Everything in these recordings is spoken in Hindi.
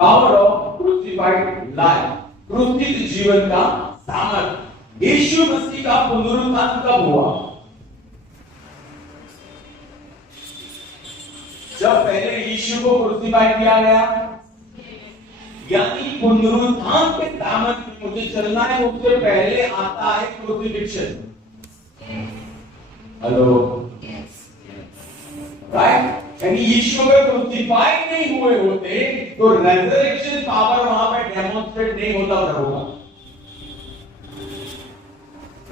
पावर ऑफ क्रूसिफाइड लाइफ, क्रूसित जीवन का सामर्थ्य। यीशु मसीह का पुनरुत्थान कब हुआ? जब पहले यीशु को क्रूसिफाई किया गया, यानी पुनरुत्थान के सामर्थ्य में मुझे चलना है, उससे पहले आता है क्रूसिफिक्शन। Hello, right? यानी यीशु अगर क्रूसिफाई नहीं हुए होते तो रेजरेक्शन पावर वहां पे डेमोन्स्ट्रेट नहीं होता प्रभु,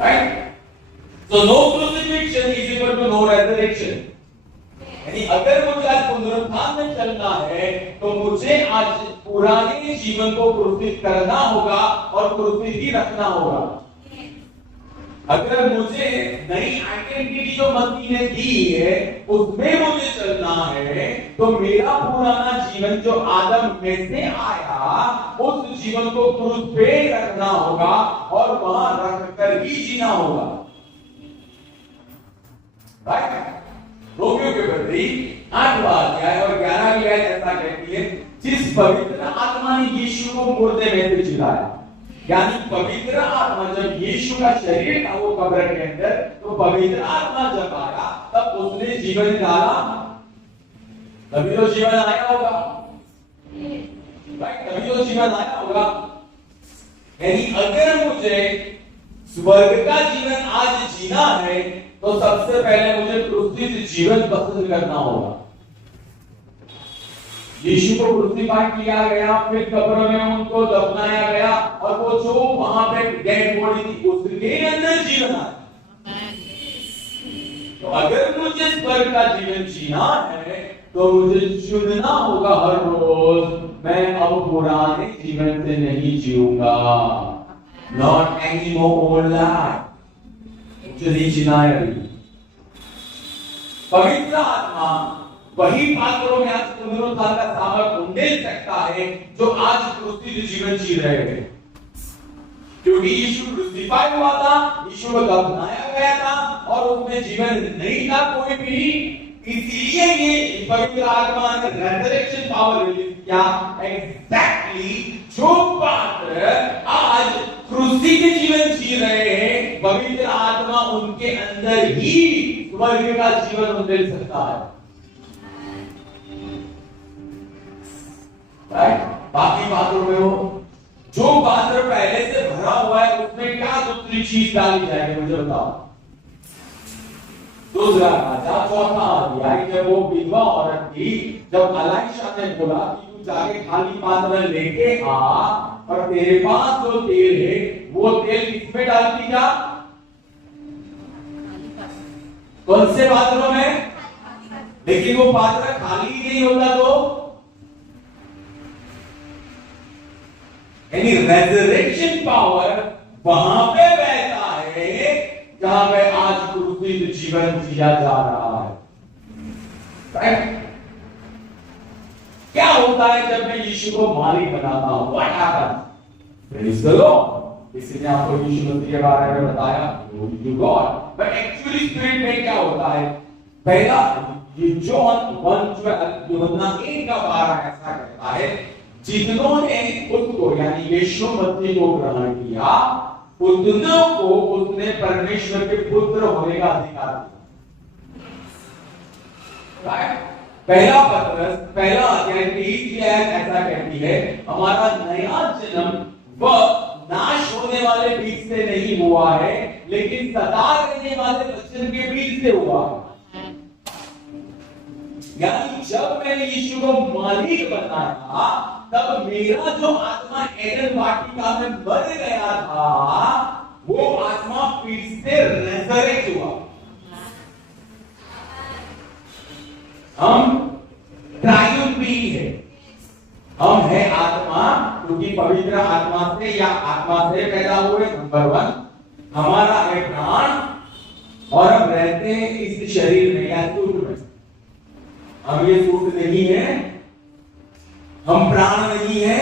right? So no crucifixion is equal to no resurrection. यानी अगर मुझे आज पुनरुत्थान में चलना है तो मुझे आज पुराने जीवन को क्रूसित करना होगा और क्रूसित ही रखना होगा। अगर मुझे नई आइडेंटिटी जो मसीह ने दी है उसमें मुझे चलना है तो मेरा पुराना जीवन जो आदम में से आया उस जीवन को क्रूस पे रखना होगा और वहां रखकर ही जीना होगा, राइट? रोमियो के प्रति 8वां अध्याय और 11वीं आयत ऐसा कहती है, जिस पवित्र आत्मा ने यीशु को मुर्दे में से जिलाया, यानी पवित्र आत्मा जब यीशु का शरीर था वो कब्र के अंदर, तो पवित्र आत्मा जब आया तब उसने जीवन डाला, तभी तो जीवन आया होगा, राइट? तभी तो जीवन आया होगा। यानी अगर मुझे स्वर्ग का जीवन आज जीना है तो सबसे पहले मुझे क्रूसित जीवन पसंद करना होगा। यीशु को क्रूसिफाई किया गया, फिर कब्र में उनको दफनाया गया और वो जो वहां पे डेड बॉडी थी उसके अंदर जीवन आया। तो अगर मुझे स्वर्ग का जीवन जीना है तो मुझे चुनना होगा हर रोज, मैं अब पुराने जीवन से नहीं जीऊंगा, नॉट एनी मोर लाइफ, मुझे नहीं जीना है। पवित्र आत्मा वही पात्रों में आज पुनरुत्थान का सामर्थ्य उंडेल सकता है जो आज क्रूसित जीवन जी रहे हैं, क्योंकि यीशु क्रूसिफाई हुआ था, यीशु को दफनाया गया था और उसमें जीवन नहीं था कोई भी, इसलिए ये पवित्र आत्मा ने रेजरेक्शन पावर रिलीज किया। एग्जैक्टली जो पात्र आज क्रूसित जीवन जी रहे हैं, पवित्र आत्मा उनके अंदर ही स्वर्ग का जीवन उंडेल सकता है, राइट? बाकी पात्रों में हो, जो पात्र पहले से भरा हुआ है उसमें क्या दूसरी चीज डाली जाएगी मुझे बताओ? दूसरा राजा 4वां अध्याय, जब वो विधवा औरत थी, जब एलीशा ने बोला कि तू जाके खाली पात्र लेके आ और तेरे पास जो तेल है वो तेल किसमें डालती जा? कौन से पात्रों में? लेकिन वो पात्र खाली ही नहीं होता, तो यानी रेजरेक्शन पावर वहां पे बहता है जहां पे आज क्रूसित जीवन जिया जा रहा है, राइट? क्या होता है जब मैं यीशु को मालिक बनाता हूं? What happens? Praise the Lord. किसी ने आपको यीशु मसीह के बारे में बताया, glory to God, but actually spirit में क्या होता है? पहला ये जॉन 1:12 यूहन्ना 1:12 ऐसा कहता है, जिन्होंने उसको यानी यीशु मसीह को ग्रहण किया उतनों को उसने परमेश्वर के पुत्र होने का अधिकार दिया। पहला पत्रस पहला अध्याय 23 ऐसा कहती है, हमारा नया जन्म वह नाश होने वाले बीज से नहीं हुआ है लेकिन सदा रहने वाले वचन के बीज से हुआ है। यानी जब मैंने यीशु को मालिक बनाया तब मेरा जो आत्मा एडन वाटिका में मर गया था वो आत्मा फिर से रेजरेक्ट हुआ। हम ट्रायून बीइंग है, हम है आत्मा, क्योंकि पवित्र आत्मा से या आत्मा से पैदा हुए, नंबर 1। हमारा है प्राण और हम रहते हैं इस शरीर में या सूट में। हम ये सूट नहीं है, हम प्राण नहीं है,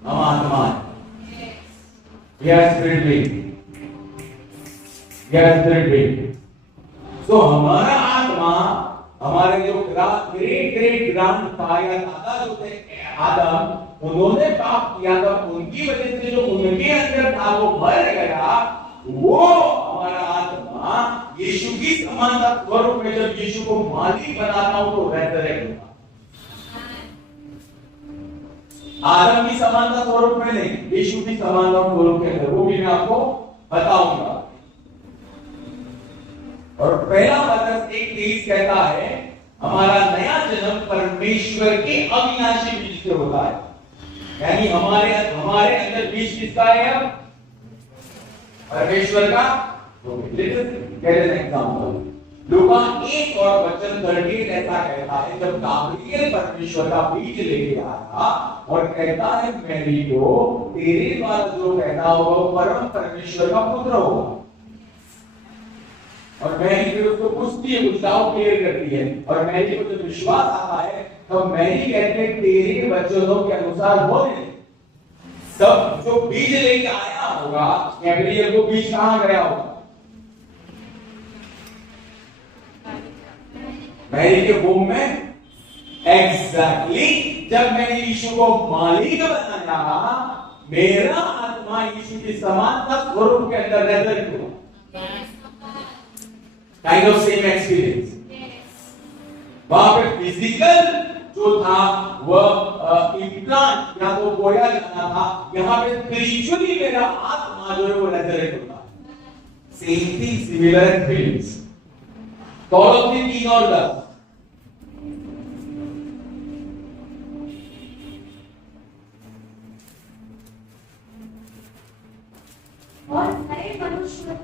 हम आत्मा है, यह स्पिरिट बीइंग, यह स्पिरिट बीइंग। तो हमारा आत्मा हमारे जो ग्रेट ग्रेट ग्रैंडफादर या दादा जो थे आदम, उन्होंने पाप किया था, उनकी वजह से जो उनके अंदर था वो मर गया। वो हमारा आत्मा यीशु की समानता स्वरूप में जब यीशु को मालिक बनाता हूं तो रेजरेक्ट होगा। आदम की समानता स्वरूप में नहीं, यीशु की समानता स्वरूप के अंदर, वो भी मैं आपको बताऊंगा। और पहला पत्रस 1:23 कहता है हमारा नया जन्म परमेश्वर के अविनाशी बीज से होता है। यानी हमारे अंदर बीज किसका है? अब परमेश्वर का। एग्जाम्पल लूका 1 और वचन 38 ऐसा कहता है, जब गाब्रिएल परमेश्वर का बीज लेके आया और कहता है मैरी को तेरे द्वारा जो पैदा होगा वो परम परमेश्वर का पुत्र होगा। और मैरी फिर उसको पूछती है, कुछ डाउट क्लियर करती है, और मैरी को जब विश्वास आता है तो मैरी कहते हैं तेरे वचनों के अनुसार होने। तब जो बीज लेके आया होगा, गैब्रिएल को बीज कहां गया होगा? मैरी के वोम में। एग्जैक्टली जब मैंने यीशु को मालिक बनाया, मेरा आत्मा यीशु की समानता स्वरूप के अंदर रेजरेक्ट हुआ। Kind of same experience. वहां पे फिजिकल जो था वह इम्प्लांट या तो बोया जाना था, यहां पे स्पिरिचुअली मेरा आत्मा जो है वो रेजरेक्ट होता है। Same thing, similar experience. Colossians 3 और 10। और नए मनुष्य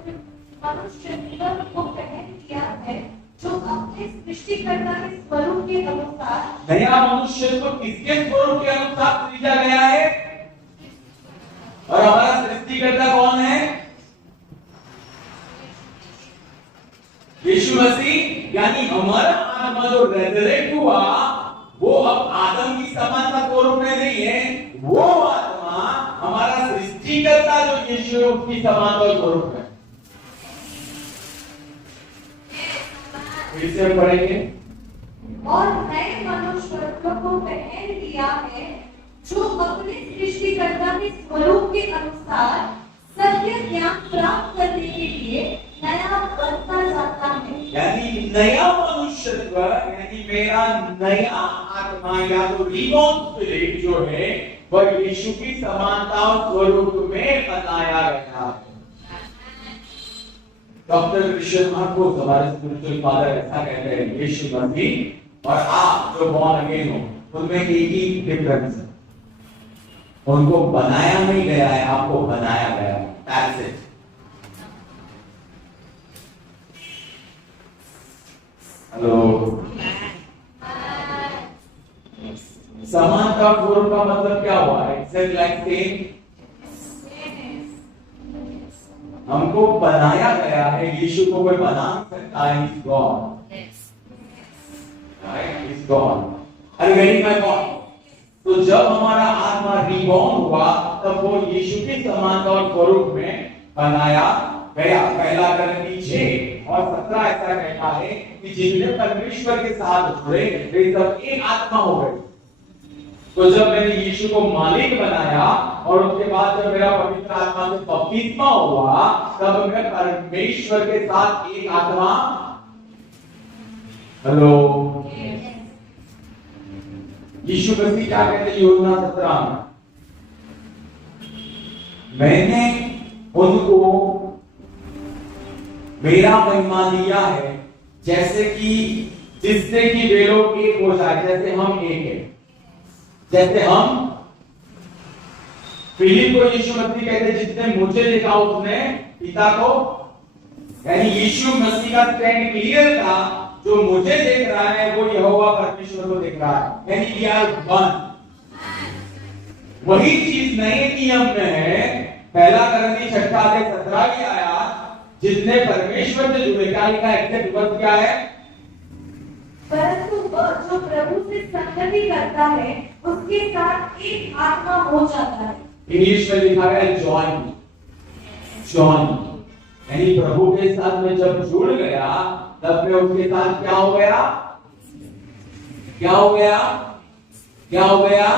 को पहन किया है जो अपने सृष्टिकर्ता के स्वरूप के अनुसार। नया मनुष्य को किसके स्वरूप के अनुसार सृजा गया है? और हमारा सृष्टिकर्ता कौन है? यीशु मसीह। यानी हमारा आत्मा जो रेजरेक्ट हुआ वो अब आदम की समानता स्वरूप में नहीं है, वो आत्मा हमारा सृष्टिकर्ता जो यीशु की समानता स्वरूप है। फिर से पढ़ेंगे। और नए मनुष्य को पहन लिया है जो अपने सृष्टिकर्ता के स्वरूप के अनुसार सत्य ज्ञान प्राप्त करने के लिए नया बनता जाता है। यानी नया मनुष्यत्व, यानी मेरा नया आत्मा या तो रिबॉर्न स्पिरिट जो है वह यीशु की समानता और स्वरूप में बनाया गया है। डॉक्टर क्रिश्चियन मार्कोस हमारे स्पिरिचुअल फादर ऐसा कहते हैं, यीशु मसीह और आप जो बॉर्न अगेन हो उनमें एक ही डिफरेंस है, उनको बनाया नहीं गया है, आपको बनाया गया है। That's it. हेलो। समानता स्वरूप का मतलब क्या हुआ? Except like same. हमको बनाया गया है, यीशु को कोई बना सकता है? He's God. Right? He's God. Are you getting my point? तो जब हमारा आत्मा रिबॉर्न हुआ तब वो यीशु की समानता और स्वरूप में बनाया गया। पहला करंती 6 और 17 ऐसा कहता है कि जिनने परमेश्वर के साथ जुड़े वे सब एक आत्मा हो गए। तो जब मैंने यीशु को मालिक बनाया और उसके बाद जब मेरा पवित्र आत्मा से बपतिस्मा हुआ तब मैं परमेश्वर के साथ एक आत्मा। हेलो। यीशु मसीह क्या कहते हैं यूहन्ना 17 में? मैंने उनको मेरा महिमा दिया है जैसे कि जिससे कि वे लोग एक हो जाए, जैसे हम एक हैं। जैसे हम फिलिप को यीशु मसीह कहते हैं जिसने मुझे देखा उसने पिता को, यानी यीशु मसीह का स्टैंड क्लियर था, जो मुझे देख रहा है वो यहोवा परमेश्वर को देख रहा है, यानी वी आर वन। वही चीज नए नियम में है। पहला करंती 6:17 की आयत, जिसने परमेश्वर से जुड़े, क्या लिखा है? एग्जैक्ट वर्ड क्या है? परंतु वह जो प्रभु से संगति करता है उसके साथ एक आत्मा हो जाता है। इंग्लिश में लिखा है जॉइन। यानी प्रभु के साथ में जब जुड़ गया तब में उसके साथ क्या हो गया? क्या हो गया? क्या हो गया?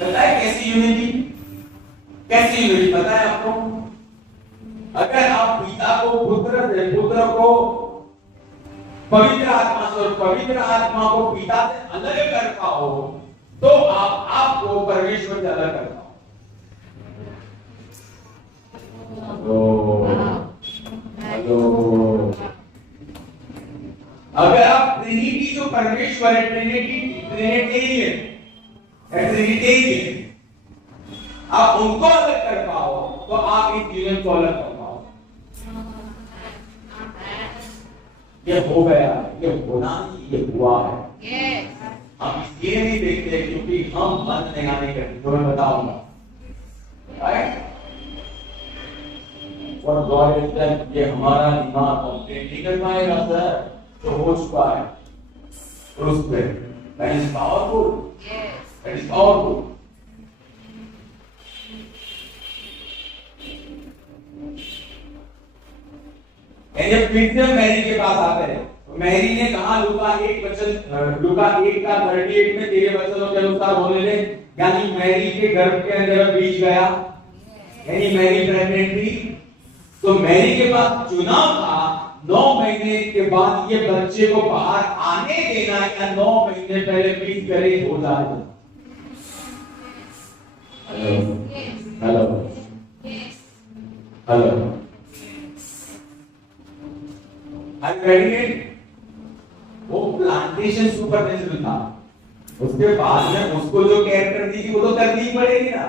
पता है कैसी यूनिटी? कैसी यूनिटी पता है आपको? अगर आप पिता को पुत्र से, पुत्र को पवित्र आत्मा से और पवित्र आत्मा को पिता से अलग कर पाओ, तो आप आपको परमेश्वर से अलग कर पाओ। हेलो, अगर आप ट्रिनिटी जो परमेश्वर है, ट्रिनिटेरियन, आप उनको अलग कर पाओ, तो आप इस जीवन को अलग कर पाओ। ये हो गया, ये होना नहीं, ये हुआ है। हम इसलिए नहीं देखते क्योंकि हम बंद नहीं करते। तो मैं बताऊंगा, और गॉड इज दैट ये हमारा दिमाग कंप्लीट नहीं कर पाएगा सर, तो हो चुका है उस पे। That is powerful, that is powerful. जब फिर से मैरी के पास आते हैं, मैरी ने कहा लूका 1 का 38 में तेरे वचनों के अनुसार होने दे, यानी मैरी के गर्भ के अंदर बीज गया, यानी मैरी प्रेग्नेंट थी। तो मैरी के पास चुनाव था 9 महीने के बाद ये बच्चे को बाहर आने देना या 9 महीने पहले बीज करे हो जाए। हेलो हेलो, वो प्लांटेशन सुपरनेचुरल था। उसके बाद में उसको जो केयर करनी थी वो तो करनी ही पड़ेगी ना।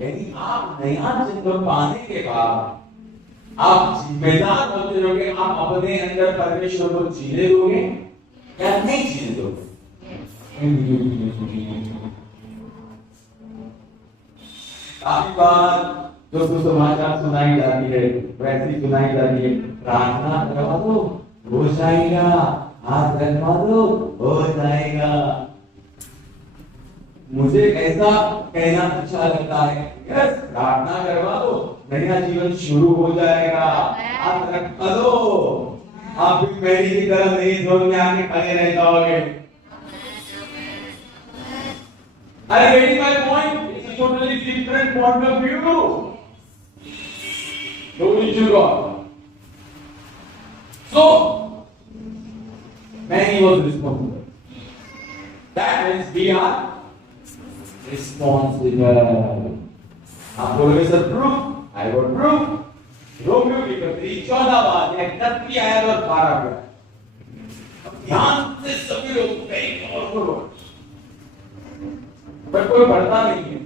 यदि आप नया जन्म पाने के बाद आप जिम्मेदार होते रहोगे, आप अपने अंदर परमेश्वर को जीने दोगे या नहीं जीने दोगे? काफी बार दोस्तों समाचार सुनाई जाती है, वैसी सुनाई जाती है, प्रार्थना करवा दो हो जाएगा, हाथ रखवा दो हो जाएगा। मुझे ऐसा कहना अच्छा लगता है, यस प्रार्थना करवा दो, नया जीवन शुरू हो जाएगा, हाथ रखवा दो। आप भी मेरी की तरह नहीं जोर में आके खड़े रह जाओगे। Are you getting my point? It's a totally different point of view. Glory to God. So, Mary was responsible. That means we are responsible. आप बोलोगे sir proof? I got proof. Romeo की पत्री 14 बार 31 आयत और 12 का ध्यान से सभी लोग कहीं और बोलो, पर कोई पढ़ता नहीं है।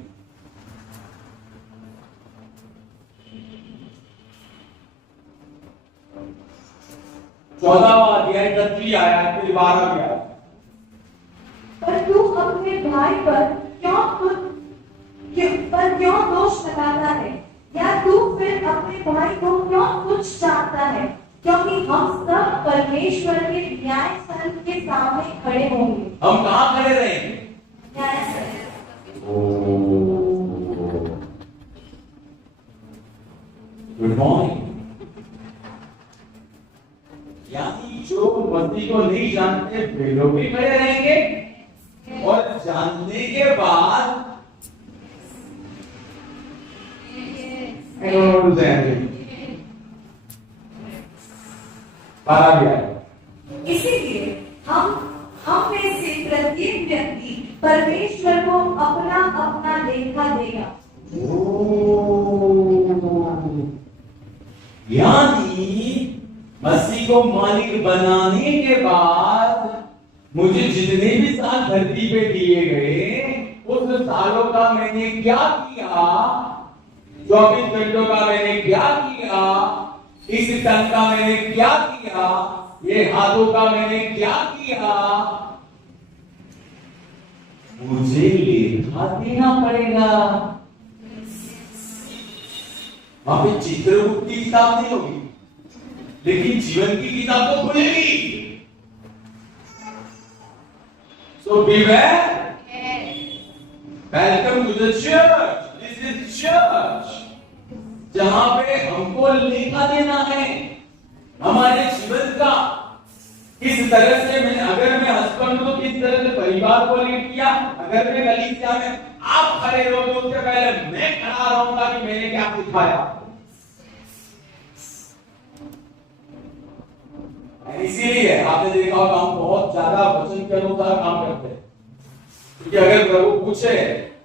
चौदहवां अध्याय 10वीं आयत फिर 12वीं आयत। पर तू अपने भाई पर क्यों दोष लगाता है, या तू फिर अपने भाई को क्यों तुच्छ चाहता है? क्योंकि हम सब परमेश्वर के न्याय स्थल के सामने खड़े होंगे। हम कहाँ खड़े रहेंगे? न्याय स्थल। Good morning. यानी जो मसीह को नहीं जानते वे लोग भी खड़े रहेंगे, और जानने के बाद इसीलिए हम में से प्रत्येक व्यक्ति परमेश्वर को अपना अपना लेखा देगा। यानी मसीह को मालिक बनाने के बाद मुझे जितने भी साल धरती पे दिए गए, उस सालों का मैंने क्या किया, 24 घंटों का मैंने क्या किया, इस तन का मैंने क्या किया, ये हाथों का मैंने क्या किया, मुझे लेखा देना पड़ेगा। वहां पे चित्रगुप्त की किताब नहीं होगी, लेकिन जीवन की किताब तो खुलेगी। So beware. Welcome to the church. This is church. जहां पे हमको लेखा देना है हमारे जीवन का। किस तरह से मैं, अगर मैं हस्बैंड को किस तरह से परिवार को लीड किया, अगर मैं कलीसिया में आप खड़े रहोगे उससे पहले मैं खड़ा रहूंगा कि मैंने क्या सिखाया। इसीलिए आपने देखा होगा हम बहुत ज्यादा वचन के अनुसार काम करते हैं, क्योंकि अगर प्रभु पूछे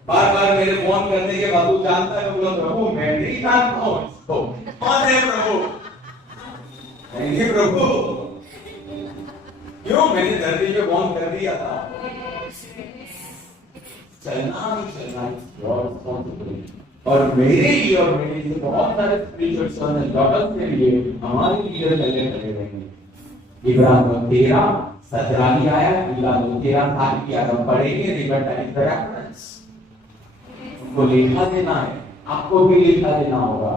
बार बार मेरे फोन करने के बाद तू जानता है, बोला प्रभु मैं नहीं जानता हूं इसको, कौन है प्रभु? नहीं प्रभु, क्यों? मैंने धरती पे फोन कर दिया था। चलना ही चलना और मेरे लिए और मेरे लिए बहुत सारे स्पिरिचुअल सन एंड डॉटर्स के लिए हमारे लीडर चले रहेंगे। इब्राहिम 13:17 की आया, इब्राहिम 13 की आया, हम पढ़ेंगे रेफरेंस। उनको लेखा देना है, आपको भी लेखा देना होगा।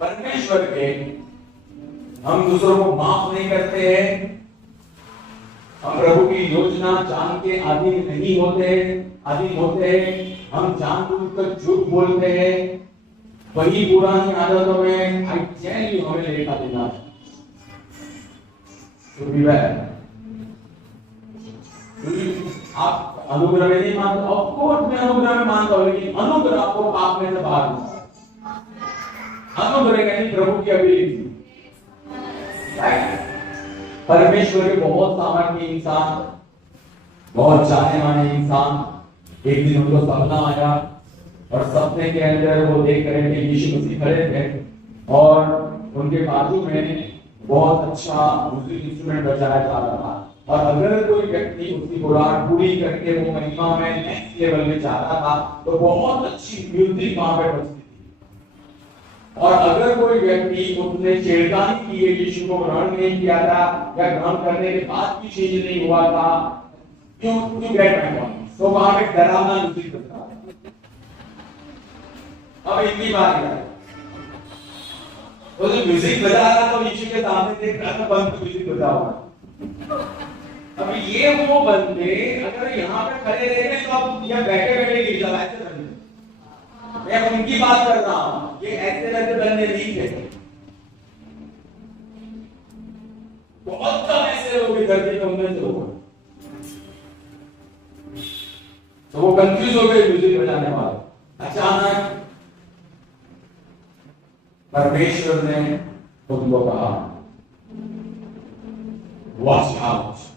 परमेश्वर के हम दूसरों को माफ नहीं करते हैं, हम प्रभु की योजना जान के अधीन नहीं होते, अधीन होते हैं, हम जानबूझकर झूठ बोलते हैं, वही पुरानी आदतों में आई टेल यू हमें लेखा देना है। आप अनुग्रह में नहीं मानते, ऑफ कोर्स मैं अनुग्रह में मानता हूं, लेकिन अनुग्रह आपको पाप में से बाहर निकालता है। अनुग्रह यानी प्रभु की एबिलिटी। परमेश्वर के बहुत सामर्थ्य इंसान, बहुत जाने माने इंसान, एक दिन उनको सपना आया और सपने के अंदर वो देख रहे थे यीशु मसीह खड़े थे और उनके बाजू में बहुत अच्छा म्यूजिक इंस्ट्रूमेंट बजाया जा रहा था, और अगर कोई व्यक्ति उसकी बुराई पूरी करके वो महिमा में नेक्स्ट लेवल में जाता था तो बहुत अच्छी म्यूजिक वहां पे बजती थी। और अगर कोई व्यक्ति उसने छेड़खानी की है, यीशु को ग्रहण नहीं किया था या ग्रहण करने के बाद भी चेंज नहीं हुआ था, क्यों गेट माय पॉइंट, तो वहां पे डरावना म्यूजिक बजता है। अब इतनी बात है, तो जो म्यूजिक बजा रहा था यीशु के सामने देख रहा था, बंद म्यूजिक बजा हुआ। अब ये वो बंदे अगर यहाँ पे खड़े रहे तो अब यहाँ बैठे बैठे गिर जाओ, ऐसे बंदे, मैं उनकी बात कर रहा हूं, ये ऐसे वैसे बंदे नहीं थे। बहुत कम ऐसे लोग धरती पे उनमें से होगा, तो वो कंफ्यूज हो गए म्यूजिक बजाने वाले। अचानक परमेश्वर ने उनको कहा वॉच आउट।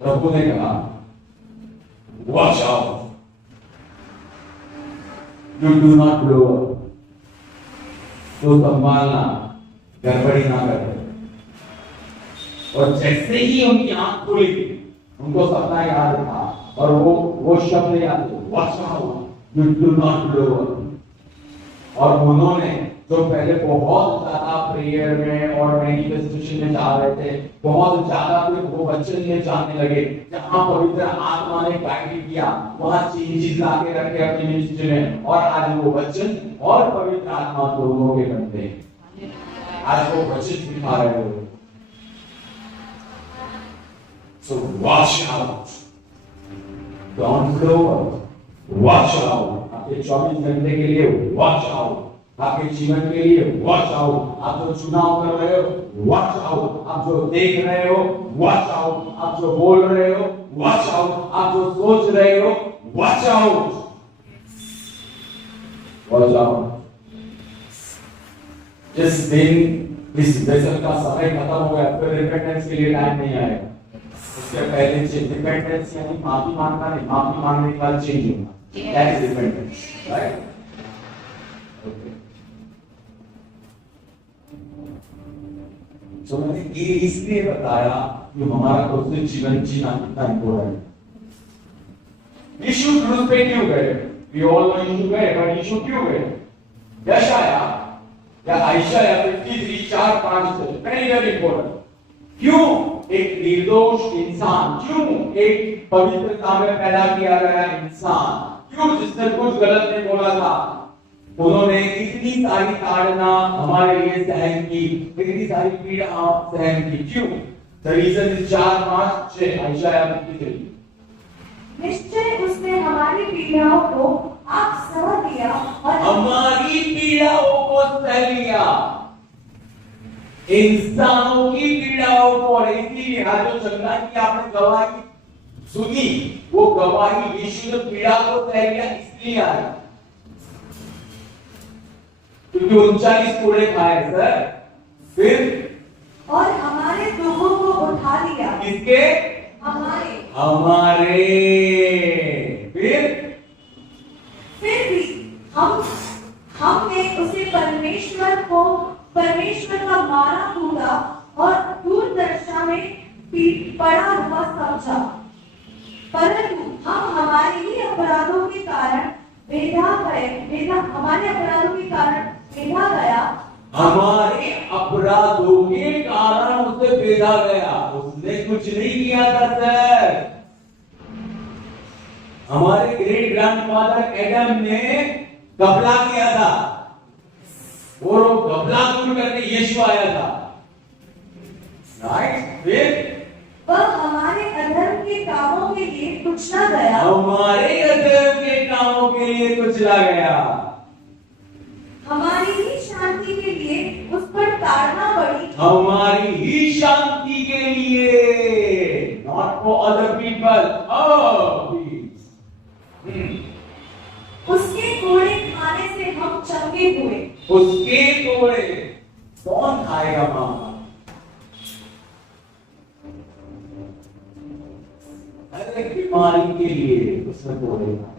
प्रभु ने कहा watch out, you do not blow up, तो संभालना, गड़बड़ी ना करे। और जैसे ही उनकी आंख खुली उनको सपना याद था और वो शब्द याद, watch out, you do not blow up. और उन्होंने जो पहले बहुत ज्यादा प्रेयर में और मैनिफेस्टेशन में जा रहे थे, बहुत ज्यादा वो वचन में जाने लगे, जहां पवित्र आत्मा ने गाइड किया वहां चीज लाके रखे अपनी मिनिस्ट्री में, और आज वो वचन और पवित्र आत्मा दोनों के बनते हैं। आज वो वचन दिखा रहे हो। So watch out, don't blow up, watch out। आपके 24 घंटे के लिए watch out, आपके जीवन के लिए वॉच आउट, आप जो चुनाव कर रहे हो वॉच आउट, आप जो देख रहे हो वॉच आउट, आप जो बोल रहे हो वॉच आउट, आप जो सोच रहे हो वॉच आउट, वॉच आउट। जिस दिन इस वेसल का समय खत्म हो गया फिर रिपेंटेंस के लिए टाइम नहीं आएगा। उसके पहले रिपेंटेंस यानी माफी मांगना नहीं, माफी मांगने के बाद चेंज होना, दैट इज रिपेंटेंस, राइट? तो मैंने ये इसलिए बताया कि हमारा क्रिश्चियन जीवन जीना कितना इम्पोर्टेंट है। यीशु क्रूस पे क्यों गए? We all know यीशु गए, पर यीशु क्यों गए? यशाया या आयशाया 53 4-5 से वेरी इम्पोर्टेंट। क्यों एक निर्दोष इंसान, क्यों एक पवित्रता में पैदा किया गया इंसान, क्यों जिसने कुछ गलत नहीं बोला था, उन्होंने इतनी सारी ताड़ना हमारे लिए सहन की, इतनी सारी पीड़ा सहन की, क्यों? The reason is 4, 5, 6 आयशा आप निश्चय उसने हमारी पीड़ाओं को आप सह लिया और हमारी पीड़ाओं को सह लिया, इंसानों की पीड़ाओं को। और इसीलिए जो चंदा की आपने गवाही सुनी, वो गवाही यीशु ने पीड़ा को सह लिया इसलिए आई क्योंकि 39 कोड़े खाए सर। फिर और हमारे दुखों को उठा लिया। किसके? हमारे। फिर भी हमने उसे परमेश्वर का मारा कूदा और दूरदर्शा में पड़ा हुआ समझा, परंतु हम हमारे ही अपराधों के कारण भेदा गया। हमारे अपराधों के कारण उसे भेदा गया। उसने कुछ नहीं किया था सर। हमारे ग्रेट ग्रैंडफादर एडम ने घपला किया था और वो घपला दूर करके यीशु आया था, राइट? फिर वह हमारे अधर्म के कामों के लिए कुचला गया। हमारे अधर्म के कामों के लिए कुचला गया। हमारी ही शांति के लिए उस पर ताड़ना पड़ी। हमारी ही शांति के लिए, नॉट फॉर अदर पीपल। उसके कोड़े खाने से हम चंगे हुए। उसके कोड़े कौन खाएगा मामा? हर एक बीमारी के लिए उसने कोड़े खाए।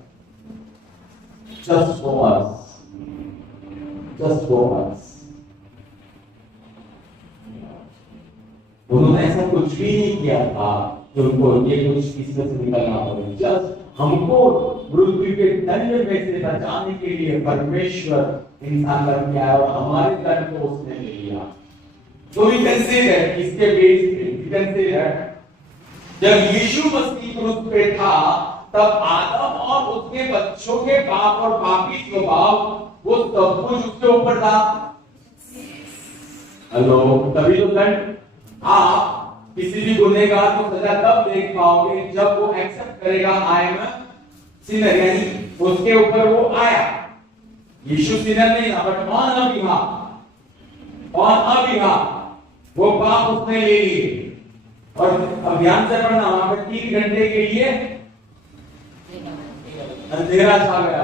Just for us. Just for us. उन्होंने ऐसा कुछ भी नहीं किया था कि उनको ये कुछ किस्मत से निकलना पड़े। जस्ट हमको मृत्यु के दंड में से बचाने के लिए परमेश्वर इंसान बन गया और हमारे दंड को उसने ले लिया। तो we can say that इसके बेस पे we can say that जब यीशु मसीह क्रूस पे था तब आदम और उसके बच्चों के पाप और पापी स्वभाव वो सब कुछ उसके ऊपर था। हेलो, तभी तो दंड। आप किसी भी गुनहगार को सजा तब देख पाओगे जब वो एक्सेप्ट करेगा आई एम सिनर, यानी उसके ऊपर वो आया। यीशु सिनर नहीं था, बट ऑन बिहाफ वो पाप उसने ले लिए। और अब ध्यान से पढ़ना, वहां पर 3 घंटे के लिए अंधेरा छा गया,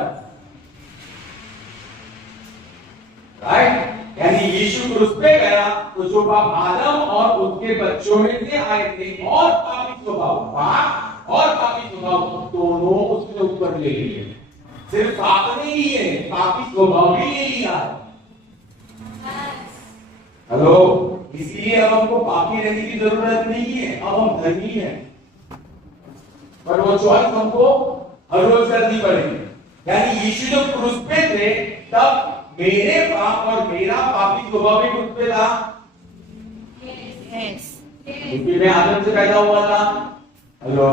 राइट? यानी यीशु क्रूस पे गया तो जो पाप आदम और उसके बच्चों में से आए थे और पापी स्वभाव, पाप और पापी स्वभाव दोनों उसने ऊपर ले लिए। सिर्फ पाप नहीं है, पापी स्वभाव भी ले लिया है। हेलो, इसलिए अब हमको पापी रहने की जरूरत नहीं है, अब हम धर्मी हैं। पर वो चॉइस हमको हर रोज करनी पड़ेगी। यानी यीशु जब क्रूस पे थे तब मेरे पाप और मेरा पापी स्वभाव भी क्रूस पे था, क्योंकि मैं आदम से पैदा हुआ था। हेलो,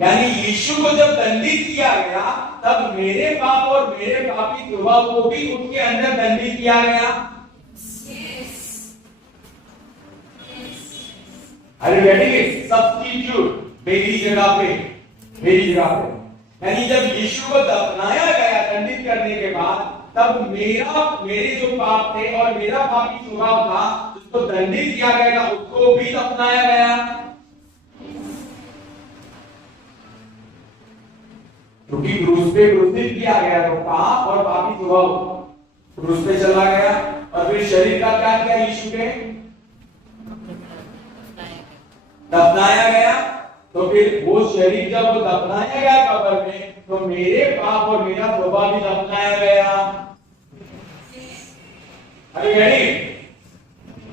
यानी यीशु को जब दंडित किया गया तब मेरे पाप और मेरे पापी स्वभाव को भी उसके अंदर दंडित किया गया। अरे रेडी, सब्स्टिट्यूट मेरी जगह पे। यानी जब यीशु को दफनाया गया दंडित करने के बाद, तब मेरे जो पाप थे और मेरा पापी स्वभाव था जिसको दंडित किया गया था उसको भी दफनाया गया। क्योंकि क्रूस पे क्रूसित किया गया तो पाप और पापी स्वभाव क्रूस पे चला गया। और फिर शरीर का क्या किया यीशु के? दफनाया गया। तो फिर वो शरीर जब दफनाया गया कब्र में तो मेरे पाप और मेरा स्वभाव भी दफनाया गया। अरे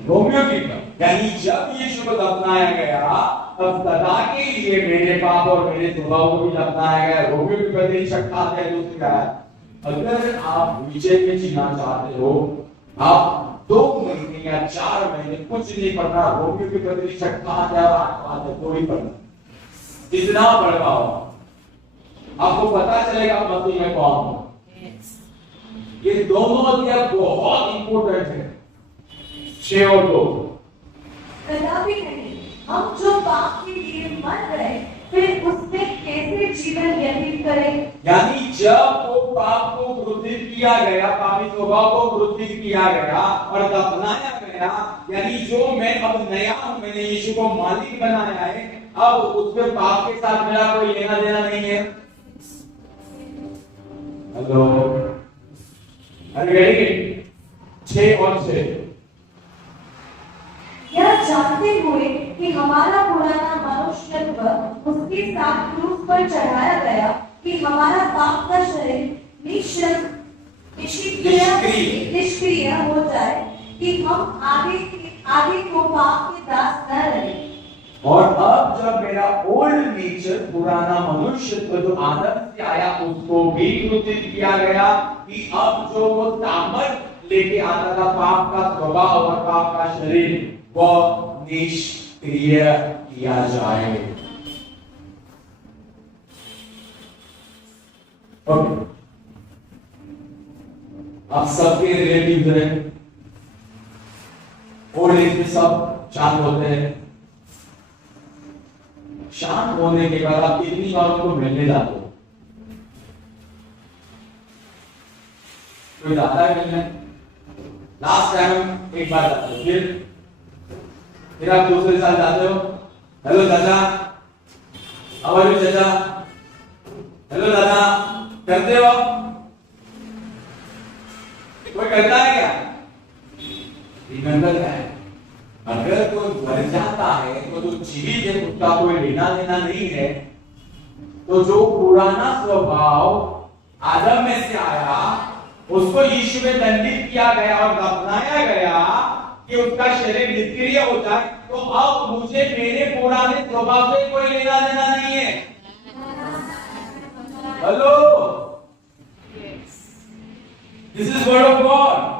रोमियो की, यानी जब यीशु को दफनाया गया तब सदा के लिए मेरे पाप और मेरे स्वभाव को भी दफनाया गया। रोमियो की पत्री 6 अगर आप विजय में जीना चाहते हो, आप 2 महीने या 4 महीने कुछ नहीं पढ़ना, रोमियो की पत्री 6 कोई पढ़ना, जितना पढ़ पाओ आपको पता चलेगा मसीह में कौन हो। ये दोनों अध्याय बहुत इंपॉर्टेंट है, 6 और 2। कदापि नहीं। हम जो पाप के लिए मर गए फिर उसमें कैसे जीवन व्यतीत करें? यानी जब वो पाप को क्रूसित किया गया, पापी स्वभाव को क्रूसित किया गया और दफनाया गया, यानी जो मैं अब नया हूं, मैंने यीशु को मालिक बनाया है, अब उसके पाप के साथ मेरा कोई लेना देना नहीं है। हेलो, अरे 6 और 6 यह जानते हुए कि हमारा पुराना मनुष्यत्व उसके साथ क्रूस पर चढ़ाया गया, कि हमारा पाप का शरीर निष्क्रिय हो जाए, कि हम आगे को पाप के दास न रहे। और अब जब मेरा ओल्ड नेचर, पुराना मनुष्यत्व जो आदम से आया, उसको भी क्रूसित किया गया, कि अब जो वो सामर्थ लेके आता था पाप का स्वभाव और पाप का शरीर, वो निष्क्रिय किया जाए। ओके, आप सबके रिलेटिव हैं, ओल्ड एज में सब शांत होते हैं। शांत होने के बाद आप कितनी बार उनको मिलने जाते हो? कोई जाता है मिलने? लास्ट टाइम एक बार जाते हो, फिर आप दूसरे साल जाते हो, हेलो दादा, हाउ आर यू चाचा, हेलो दादा करते हो? कोई करता है क्या? रिमेंबर है, अगर कोई मर जाता है तो जो जीवित है उसका कोई लेना देना नहीं है। तो जो पुराना स्वभाव आदम में से आया, उसको यीशु में दंडित किया गया और दफनाया गया कि उसका शरीर निष्क्रिय हो जाए। तो अब मुझे मेरे पुराने स्वभाव से कोई लेना देना नहीं है। Hello, this is word of God.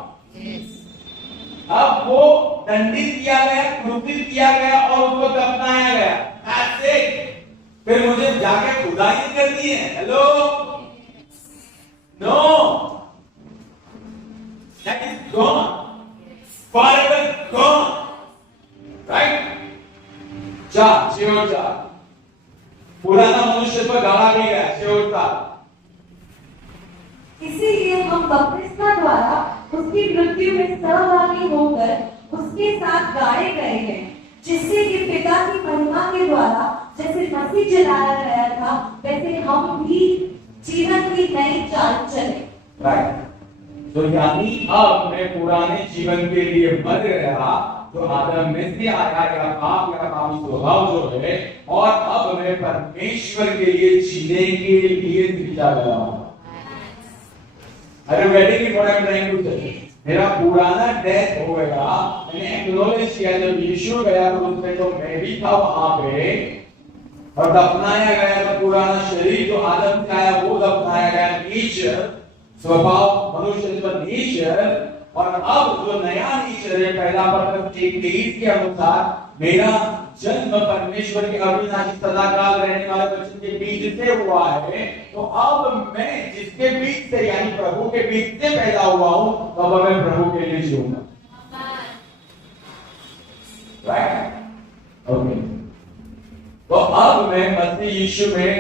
अब वो दंडित किया गया, क्रूसित किया गया और उसको दफनाया गया। That's it. फिर मुझे जाके खुदाई करनी है। Hello, no, that is gone, forever gone, right? शेवटचा पुराना मनुष्यत्व गाड़ा भी गया, शेवटचा। इसीलिए हम बपतिस्मा द्वारा उसकी मृत्यु में सहभागी होकर उसके साथ गाड़े गए हैं, जिससे कि पिता की महिमा के द्वारा जैसे मसीह जलाया गया था, वैसे हम भी जीवन की नई चाल चले। राइट। तो यानी अब मैं पुराने जीवन के लिए मर गया, जो आदम में से आया या पाप या पापी स्वभाव जो है, और अब मैं परमेश्वर के लिए जीने के लिए जीता गया हूं। Are you getting it what I'm trying to say? मेरा पुराना डेथ हो गया, मैंने एक्नॉलेज किया, जब यीशु गया तो उसमें तो मैं भी था वहां पे, और दफनाया गया तो पुराना शरीर जो आदम से आया वो दफनाया गया, नेचर, स्वभाव, मनुष्यत्व नेचर, और अब जो नया नेचर है, पहला पत्र 1:23 के अनुसार मेरा जन्म परमेश्वर के अविनाशी सदाकाल रहने वाले वचन के बीच से हुआ है। तो अब मैं जिसके बीच से, यानी प्रभु के बीच से पैदा हुआ हूं, तो अब मैं प्रभु के लिए जीऊंगा। Right, okay. तो अब मैं मसीह यीशु में,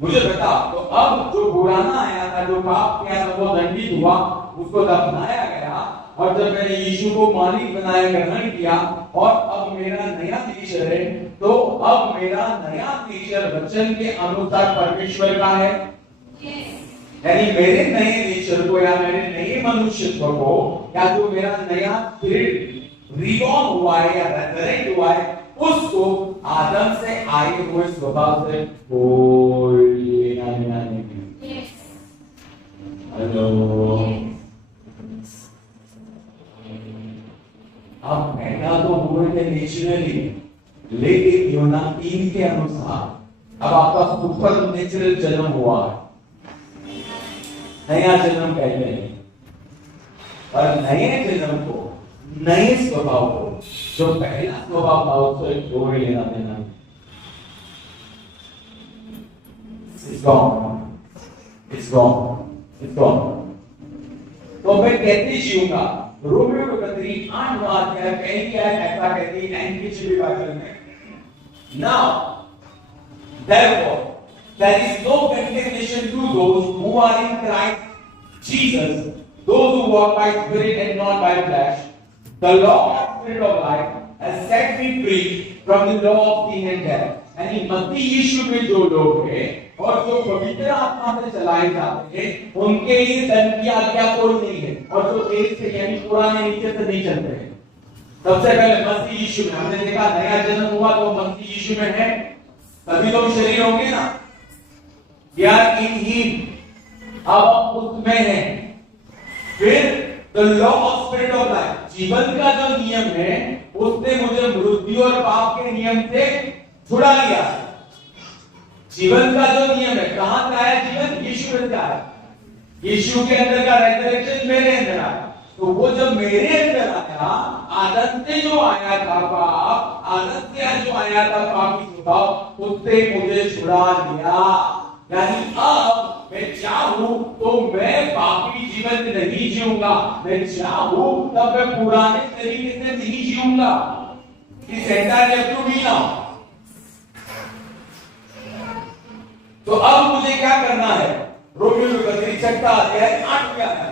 मुझे बता, तो अब जो पुराना आया था, जो पाप किया था, वो दंडित हुआ, उसको दफनाया गया, और जब मैंने यीशु को मालिक बनाया, ग्रहण किया, और अब मेरा नया नेचर है, तो अब मेरा नया नेचर वचन के अनुसार परमेश्वर का है। यानी मेरे नए नेचर को या मेरे नए मनुष्यत्व को, या जो मेरा नया स्पिरिट रिबॉर्न हुआ है या रेजरेक्ट हुआ है, उसको आदम से आए हुए स्वभाव से कोई लेना देना नहीं। हेलो, आप पैदा तो हुए थे नेचुरली, लेकिन यूना 3 के अनुसार अब आपका सुपर नेचुरल जन्म हुआ है, नया जन्म कहते हैं। और नए जन्म को, नए स्वभाव को, जो पहला स्वभाव था उससे कोई लेना देना नहीं। It's gone, it's gone, it's gone। तो मैं कैसे जीऊंगा? रोमियो को कतरी 8वां अध्याय पहली आयत ऐसा कहती है एनकेजीवी बाइबल में, Now therefore there is no condemnation to those who are in Christ Jesus, those who walk by spirit and not by flesh. The law of spirit of life has set me free from the law of sin and death. यानी मसीह यीशु में जो लोग हैं और जो पवित्र आत्मा से चलाए जाते हैं उनके लिए दंड की आज्ञा कोई नहीं है, और जो एक से यानी पुराने नीचे से नहीं चलते हैं। सबसे पहले मसीह यीशु में हमने देखा नया जन्म हुआ तो मसीह यीशु में है, तभी तो शरीर होंगे ना। यार इन ही अब हम उसमें हैं। फिर the law of spirit of life, जीवन का जो नियम है उसने मुझे मृत्यु और पाप के नियम से छुड़ा लिया। जीवन का जो नियम है कहां से आया जीवन? यीशु में से आया। यीशु के अंदर का रेजरेक्शन मेरे अंदर आया, तो वो जब मेरे अंदर आया, आदत से जो आया था पाप, आदत से जो आया था पापी स्वभाव, उससे मुझे छुड़ा लिया। यानी अब मैं चाहूं तो मैं पापी जीवन नहीं जीऊंगा, मैं चाहूं तब मैं पुराने तरीके से नहीं जीऊंगा। इस एंटायर टू मी नाउ। तो अब मुझे क्या करना है? रोमियो का 6वां अध्याय 8वां है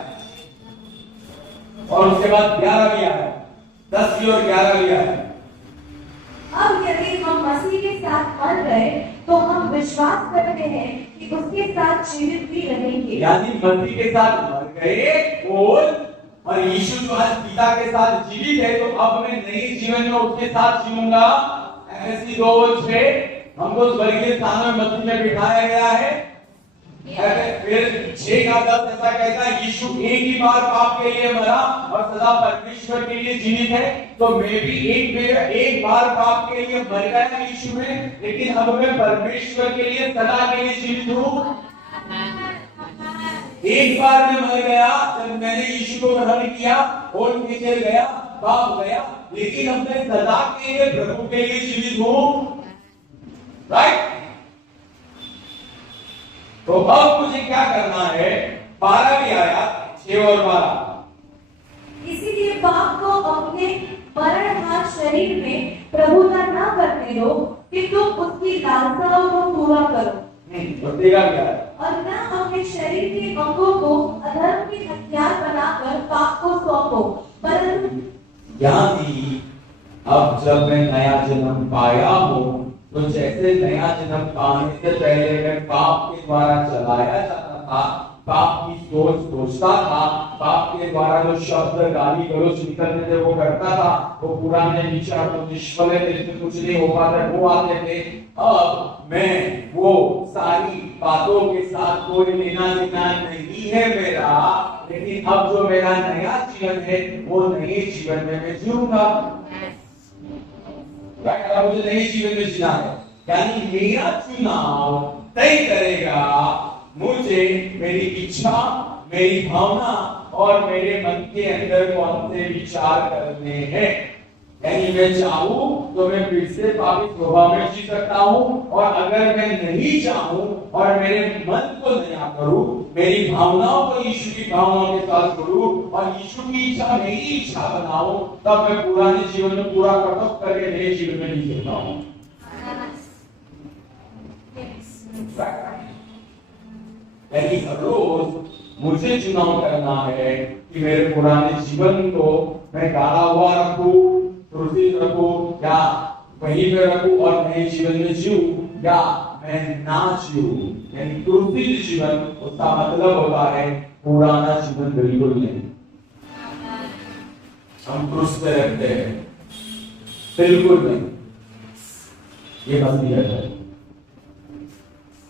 और उसके बाद 11 भी आया, 10 भी और 11 भी आया। अब यदि हम मसीह के साथ मर गए तो हम विश्वास करते हैं कि उसके साथ जीवित भी रहेंगे। यानी मसीह के साथ मर गए और यीशु जो आज पिता के साथ जीवित है, तो अब मैं नए जीवन में उसके साथ जीऊंगा। एफएससी 2:6 हमको स्वर्गीय स्थानों में मसीह में बिठाया गया है। फिर 6:10 ऐसा कहता है यीशु एक ही बार पाप के लिए मरा और सदा परमेश्वर के लिए जीवित है, तो मैं भी एक बार पाप के लिए मर गया यीशु में, लेकिन अब मैं परमेश्वर के लिए सदा के लिए जीवित हूँ। एक बार मैं मर गया जब मैंने यीशु को ग्रहण किया और नीचे गया, पाप गया, लेकिन अब मैं सदा के लिए प्रभु के लिए जीवित हूँ। राइट? तो अब मुझे क्या करना है? 12 भी आया, 6 और 12। इसीलिए पाप को अपने मरणहार शरीर में प्रभुता न करने दो कि तुम उसकी लालसाओं को पूरा करो। और न अपने शरीर के अंगों को अधर्म के हथियार बनाकर पाप को सौंपो, परंतु यानी अब जब मैं नया जन्म पाया हूँ, तो जैसे नया जन्म पाने से पहले मैं पाप के द्वारा चलाया जाता था, पाप की सोच सोचता था, पाप के द्वारा जो शब्द गाली गलौज निकलते थे वो करता था, वो पुराने विचार तो निष्फल थे, जिससे कुछ नहीं हो पाता वो आते थे। अब मैं वो सारी बातों के साथ कोई लेना देना नहीं है मेरा, लेकिन अब जो मेरा नया जीवन है वो नए जीवन में मैं जीऊंगा। मुझे नए जीवन में जीना है, यानी मेरा चुनाव तय करेगा मुझे मेरी इच्छा, मेरी भावना और मेरे मन के अंदर कौन से विचार करने हैं। यानी मैं चाहूं तो मैं फिर से पापी स्वभाव में जी सकता हूं, और अगर मैं नहीं चाहूं और मेरे मन को नया करूं, मेरी भावनाओं को यीशु की भावनाओं के साथ जोड़ूं और यीशु की इच्छा मेरी इच्छा बनाऊं, तब मैं पुराने जीवन में पूरा कर्तव्य करके नए जीवन में जी सकता हूं। यानी हर रोज मुझे चुनाव करना है कि मेरे पुराने जीवन को मैं गाड़ा हुआ रखूं, सुरक्षित रखूं, या वहीं पे रखूं और नए जीवन में जीऊं, या मैं ना जीऊं। यानी क्रूसित जीवन, उसका मतलब होता है पुराना जीवन बिल्कुल नहीं। हम क्रूस पे रहते हैं, बिल्कुल नहीं, ये मसीहत है।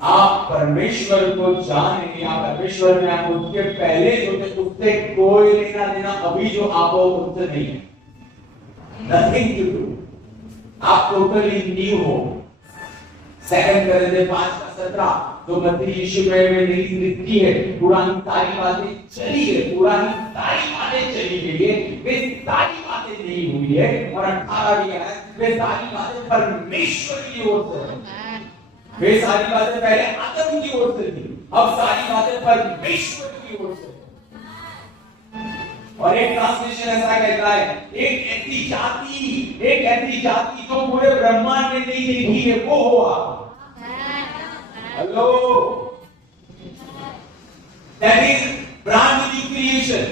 आप परमेश्वर को जाने, आप परमेश्वर में आप उसके पहले जो थे उससे कोई लेना देना अभी जो आप हो उससे नहीं है। Nothing to do. आप टोटली न्यू हो। 2 Corinthians 5:17 जो मसीह यीशु में नई सृष्टि है, पुरानी सारी बातें चली गई, पुरानी सारी बातें चली गई है, वे सारी बातें नहीं हुई है। और 18 भी है, वे सारी बातें परमेश्वर की ओर से है। वे सारी बातें पहले आदम की ओर से थी, अब सारी बातें परमेश्वर की ओर से। और एक ट्रांसलेशन ऐसा कहता है, एक ऐसी जाति जो पूरे ब्रह्मांड में नहीं देखी है वो हो आप। Hello, that is brand new creation,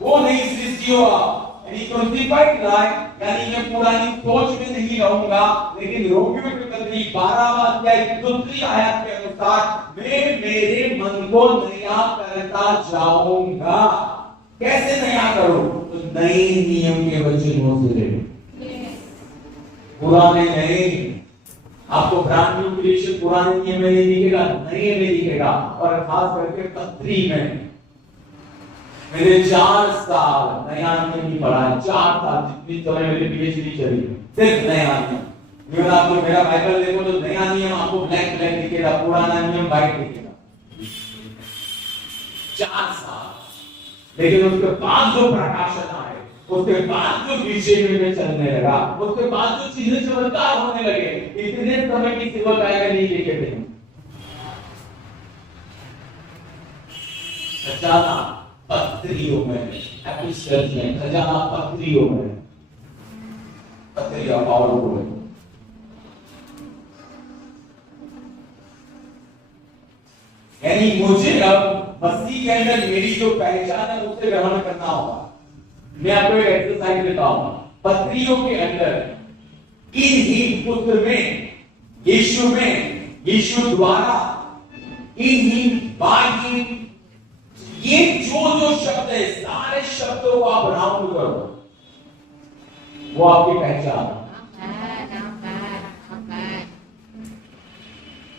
वो नई सृष्टि हो आप। यानी क्रूसिफाइड लाइफ, यानी मैं पुरानी सोच में नहीं रहूंगा, लेकिन रोमियो की पत्री 12वां अध्याय 2 आयत के अनुसार मैं मेरे मन को नया करता जाऊंगा। कैसे नया करो? तो नए नियम के वचनों से, पुराने नहीं। आपको ब्रांड न्यू क्रिएशन पुराने नियम में नहीं दिखेगा, नए में दिखेगा। और खास करके पत्री में मैंने 4 साल नया नियम नहीं पढ़ा, 4 साल जितनी समय मेरी पीएचडी चली सिर्फ नया नियम। अगर आप तो मेरा बाइबल देखो तो नया नियम आपको ब्लैक दिखेगा, पुराना नियम व्हाइट दिखेगा। 4 साल, लेकिन उसके बाद जो प्रकाशन आए, उसके बाद जो विषय में चलने लगा, उसके बाद जो चीजें चमत्कार होने लगे, इतने समय की सेवा आएगा नहीं देखे थे। खजाना पत्रियों में, एपिस्टल्स में, खजाना पत्रियों में, पत्रियां पावल बोले। यानी मुझे अब मसीह के अंदर मेरी जो पहचान है उसे ग्रहण करना होगा। मैं आपको एक एक्सरसाइज देता हूं। पत्रियों के अंदर इन ही पुत्र में, यीशु में, यीशु द्वारा, इन ही बाय ही, ये जो शब्द है, सारे शब्दों को आप राउंड करो, वो आपकी पहचान।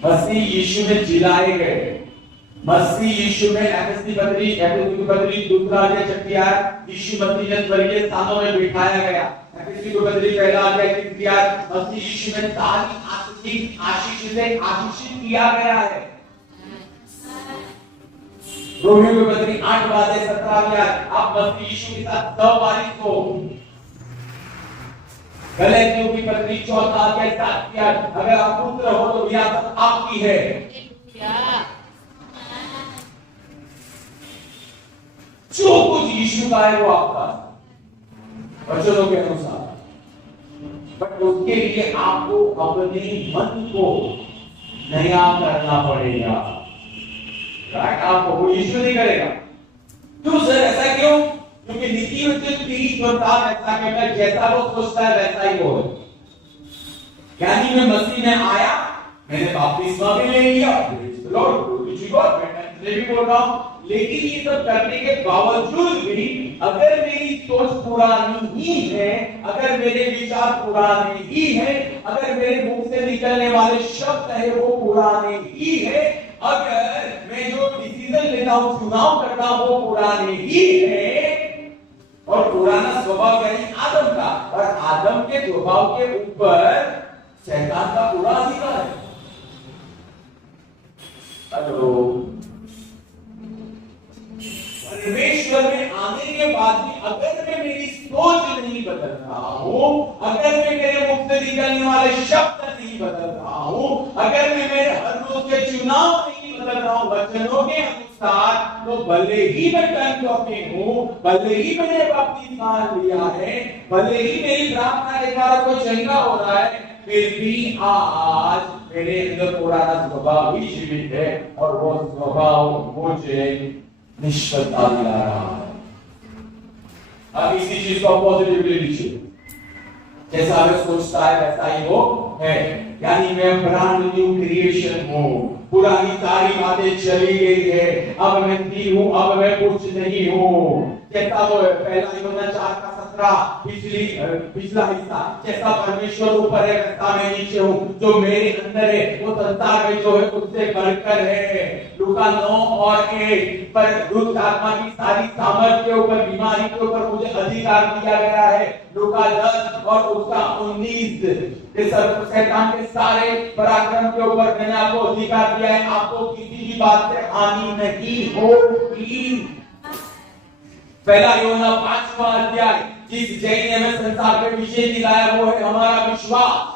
मसीह यीशु में जिलाए गए, मसीह यीशु में एफएससी पत्री 2 अध्याय 6 आयत, यीशु मसीह ने स्वर्गीय स्थानों में बिठाया गया। एफएससी 2 पत्री 1 अध्याय 3 आयत, मसीह यीशु में सारी आशीष से आशीषित किया गया है। रोमियो की पत्री 8 अध्याय 17 आयत, आप मसीह यीशु के साथ सहवारित हो। गलातियों की पत्री 4 अध्याय 7 आयत, अगर आप पुत्र हो तो विरासत आपकी है। जो कुछ यीशु का है वो आपका वचनों के अनुसार, बट उसके लिए आपको अपने मन को नया करना पड़ेगा। राइट? आपको वो यीशु नहीं करेगा। क्यों सर, ऐसा क्यों? क्योंकि नीति वचन 30:4 ऐसा कहता है, जैसा वो सोचता है वैसा ही वो है। यानी मैं मसीह में आया, मैंने बपतिस्मा भी ले लिया, मैं भी बोल रहा हूं, लेकिन ये सब करने के बावजूद भी अगर मेरी सोच पुरानी ही है, अगर मेरे विचार पुराने ही है, अगर मेरे मुंह से निकलने वाले शब्द है वो पुराने ही है, अगर मैं जो डिसीजन लेता हूं, चुनाव करता हूं वो पुराने ही है, और पुराना स्वभाव यानी आदम का, और आदम के स्वभाव के ऊपर शैतान का पूरा अधिकार है। परमेश्वर में आने के बाद भी अगर मैं मेरी सोच नहीं बदल रहा हूं, अगर मैं मेरे मुख से निकलने वाले शब्द नहीं बदल रहा हूं, अगर मैं मेरे हर रोज के चुनाव नहीं बदल रहा हूं वचनों के अनुसार, तो भले ही मैं टर्न टॉकिंग हूं, भले ही मैंने बपतिस्मा लिया है, भले ही मेरी प्रार्थना के द्वारा कोई चंगा हो रहा है, फिर भी आज मेरे अंदर पुराना स्वभाव ही जीवित है, और वो स्वभाव मुझे निष्फलता दिला रहा है। अब इसी चीज को पॉजिटिवली लीजिए, जैसा अगर सोचता है वैसा ही वो है। यानी मैं ब्रांड न्यू क्रिएशन हूं, पुरानी सारी बातें चली गई है, अब मैं दी हूं, अब मैं कुछ नहीं हूं। जैसा वो पहला यूहन्ना 4:17 पिछला हिस्सा, जैसा परमेश्वर ऊपर है वैसा मैं नीचे हूं, जो मेरे अंदर है वो संसार में जो है उससे बढ़कर है। लूका 9:1 पर दुष्ट आत्मा की सारी सामर्थ के ऊपर, बीमारी के ऊपर मुझे अधिकार दिया गया है। लूका 10 और उसका 19 शैतान के सारे पराक्रम के ऊपर मैंने आपको अधिकार दिया है, आपको किसी भी बात से हानि नहीं होगी। पहला यूहन्ना 5वां अध्याय, जिस जय ने हमें संसार के विषय दिलाया वो है हमारा विश्वास।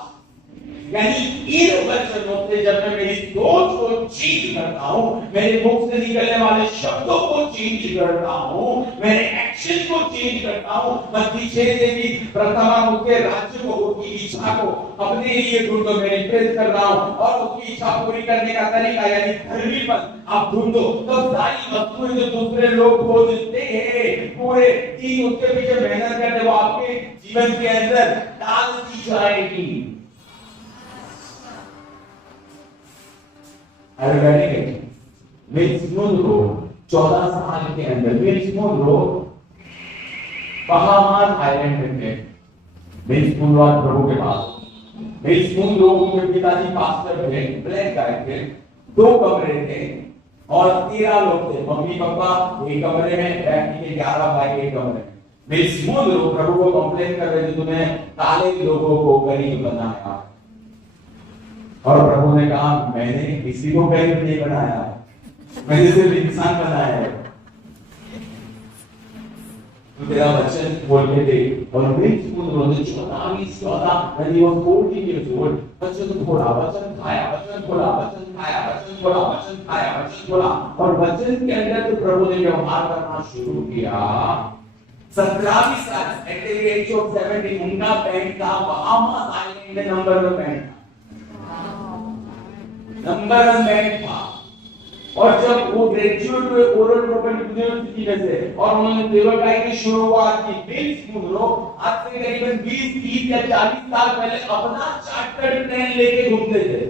यानी इन वचनों से जब मैं मेरी सोच को चेंज करता हूँ, मेरे मुख से निकलने वाले शब्दों को चेंज करता हूँ, मेरे एक्शन को चेंज करता हूँ। मत्ती 6:23 प्रथम उसके राज्य को, उसकी इच्छा को अपने लिए ढूंढो, मैं रिप्रेस कर रहा हूँ, और उसकी इच्छा पूरी करने का तरीका यानी धर्मीपन आप ढूंढो, तो सारी वस्तुएं जो दूसरे लोग खोजते हैं पूरे दिन उसके पीछे मेहनत करते वो आपके जीवन के अंदर डाल दी जाएगी। मेरी 14 साल के अंदर मेरी बहामार आइलैंड में मेरी प्रभु के पास मेरी के पिताजी पास्टर थे, ब्लैक गाय थे, 2 कमरे थे और 13 लोग थे, मम्मी पापा एक कमरे में, बैठने के 11 भाई एक कमरे में। मेरे लोग प्रभु को कंप्लेन कर रहे थे, तुमने काले लोगों को गरीब बनाया। और प्रभु ने कहा मैंने किसी को गरीब नहीं बनाया, मैंने सिर्फ इंसान बनाया है। तो तेरा वचन बोलने दे। और मेरी 14 years old, वचन खोला, वचन खाया, वचन खोला, वचन खाया, वचन खोला, वचन खाया, वचन खोला, और वचन के अंदर तो प्रभु ने व्यवहार करना शुरू किया। 17 साल एट द एज ऑफ 17 उनका बैंड था बहामास आइलैंड में नंबर 1 बैंड था। और जब वो ग्रेजुएट हुए ओरल रोबर्ट यूनिवर्सिटी में से और उन्होंने सेवकाई की शुरुआत की, आज से करीबन 20-30 या 40 साल पहले अपना चार्टर्ड प्लेन लेके घूमते थे।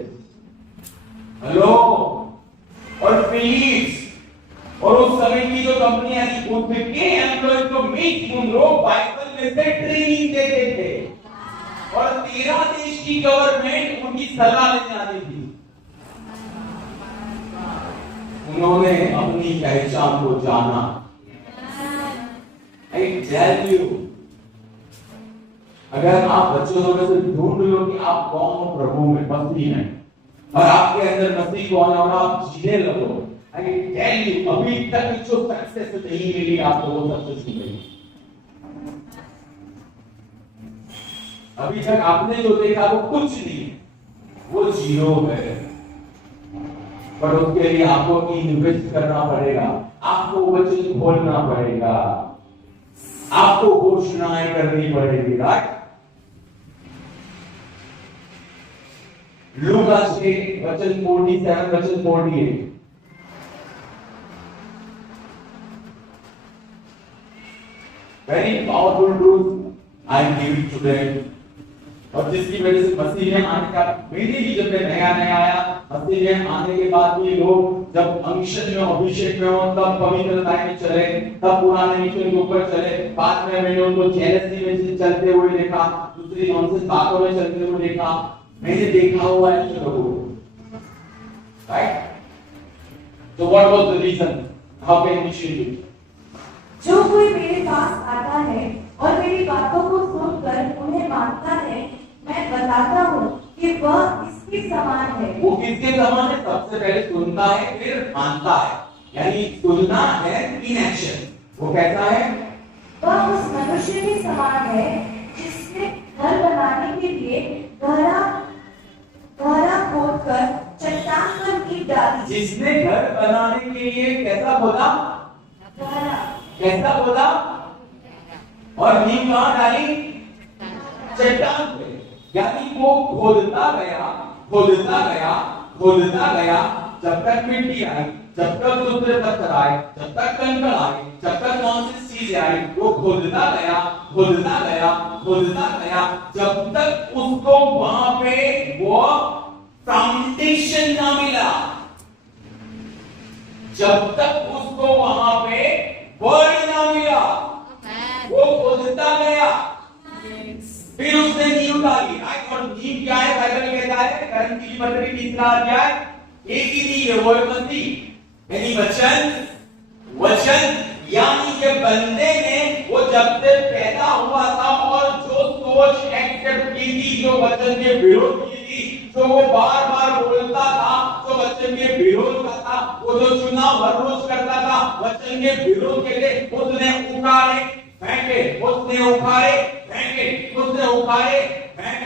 हेलो, और फिलिप्स और उस समय की जो कंपनियां थी उनके एम्प्लॉयज को बाइबल में से ट्रेनिंग देते थे और 13 देश की गवर्नमेंट उनकी सलाह लेने आती थी। उन्होंने अपनी पहचान को जाना। I tell you, अगर आप बच्चों में से ढूंढ लो कि आप कौन हो प्रभु में, मसीह में, और आपके अंदर मसीह कौन है और आप जीने लगो, I tell you, अभी तक जो सक्सेस नहीं मिली आपको वो सक्सेस मिलेगी। अभी तक आपने जो देखा वो कुछ नहीं, वो 0 है। पर उसके लिए आपको इन्वेस्ट करना पड़ेगा, आपको वचन खोलना पड़ेगा, आपको घोषणाएं करनी पड़ेगी। राइट? लूका से वचन 47 वचन 48 very powerful truth I am giving today, और जिसकी वजह से मसीह में आने का, मेरे भी जब मैं नया आया, मसीह में आने के बाद भी लोग जब अंशन में अभिषेक में हो तब पवित्रता में चले, तब पुराने नियम के ऊपर चले। बाद में मैंने उनको जेलसी में चलते हुए देखा, दूसरी नॉनसेंस बातों में चलते हुए देखा, मैंने देखा हुआ है ऐसे लोगों को। राइट? तो what was the reason? How can we change? जो कोई मेरे पास आता है और मेरी बातों को सुनकर उन्हें मानता है, मैं बताता हूँ कि वह इसके समान है। वो किसके समान है? सबसे पहले सुनता है फिर मानता है, यानी सुनना है इन एक्शन। वो कैसा है? वह उस मनुष्य के समान है जिसने घर बनाने के लिए गहरा खोदकर चट्टान पर ईंट डाली। जिसने घर बनाने के लिए कैसा खोदा? कैसा खोदा? और नींव कहां डाली? चट्टान पे। यानी वो खोदता गया जब तक मिट्टी आई, जब तक दूसरे पत्थर आए, जब तक कंकड़ आए, जब तक कौन सी चीज आई, वो खोदता गया जब तक उसको वहां पे वो फाउंडेशन ना मिला, जब तक उसको वहां पे वर्ड ना मिला, वो खोदता गया। फिर उसने नींव डाली। नींव क्या है? बाइबल कहता है करंट की पत्री 3 अध्याय, एक ही नींव है, वो है मसीह, यानी वचन यानी के बंदे ने वो जब से पैदा हुआ था और जो सोच एक्सेप्ट की थी, जो वचन के विरोध की थी, जो वो बार बार बोलता था, जो वचन के विरोध का था, वो जो चुनाव हर रोज करता था वचन के विरोध के लिए, उसने उखाड़े फेंके, उसने उखाड़े फेंके,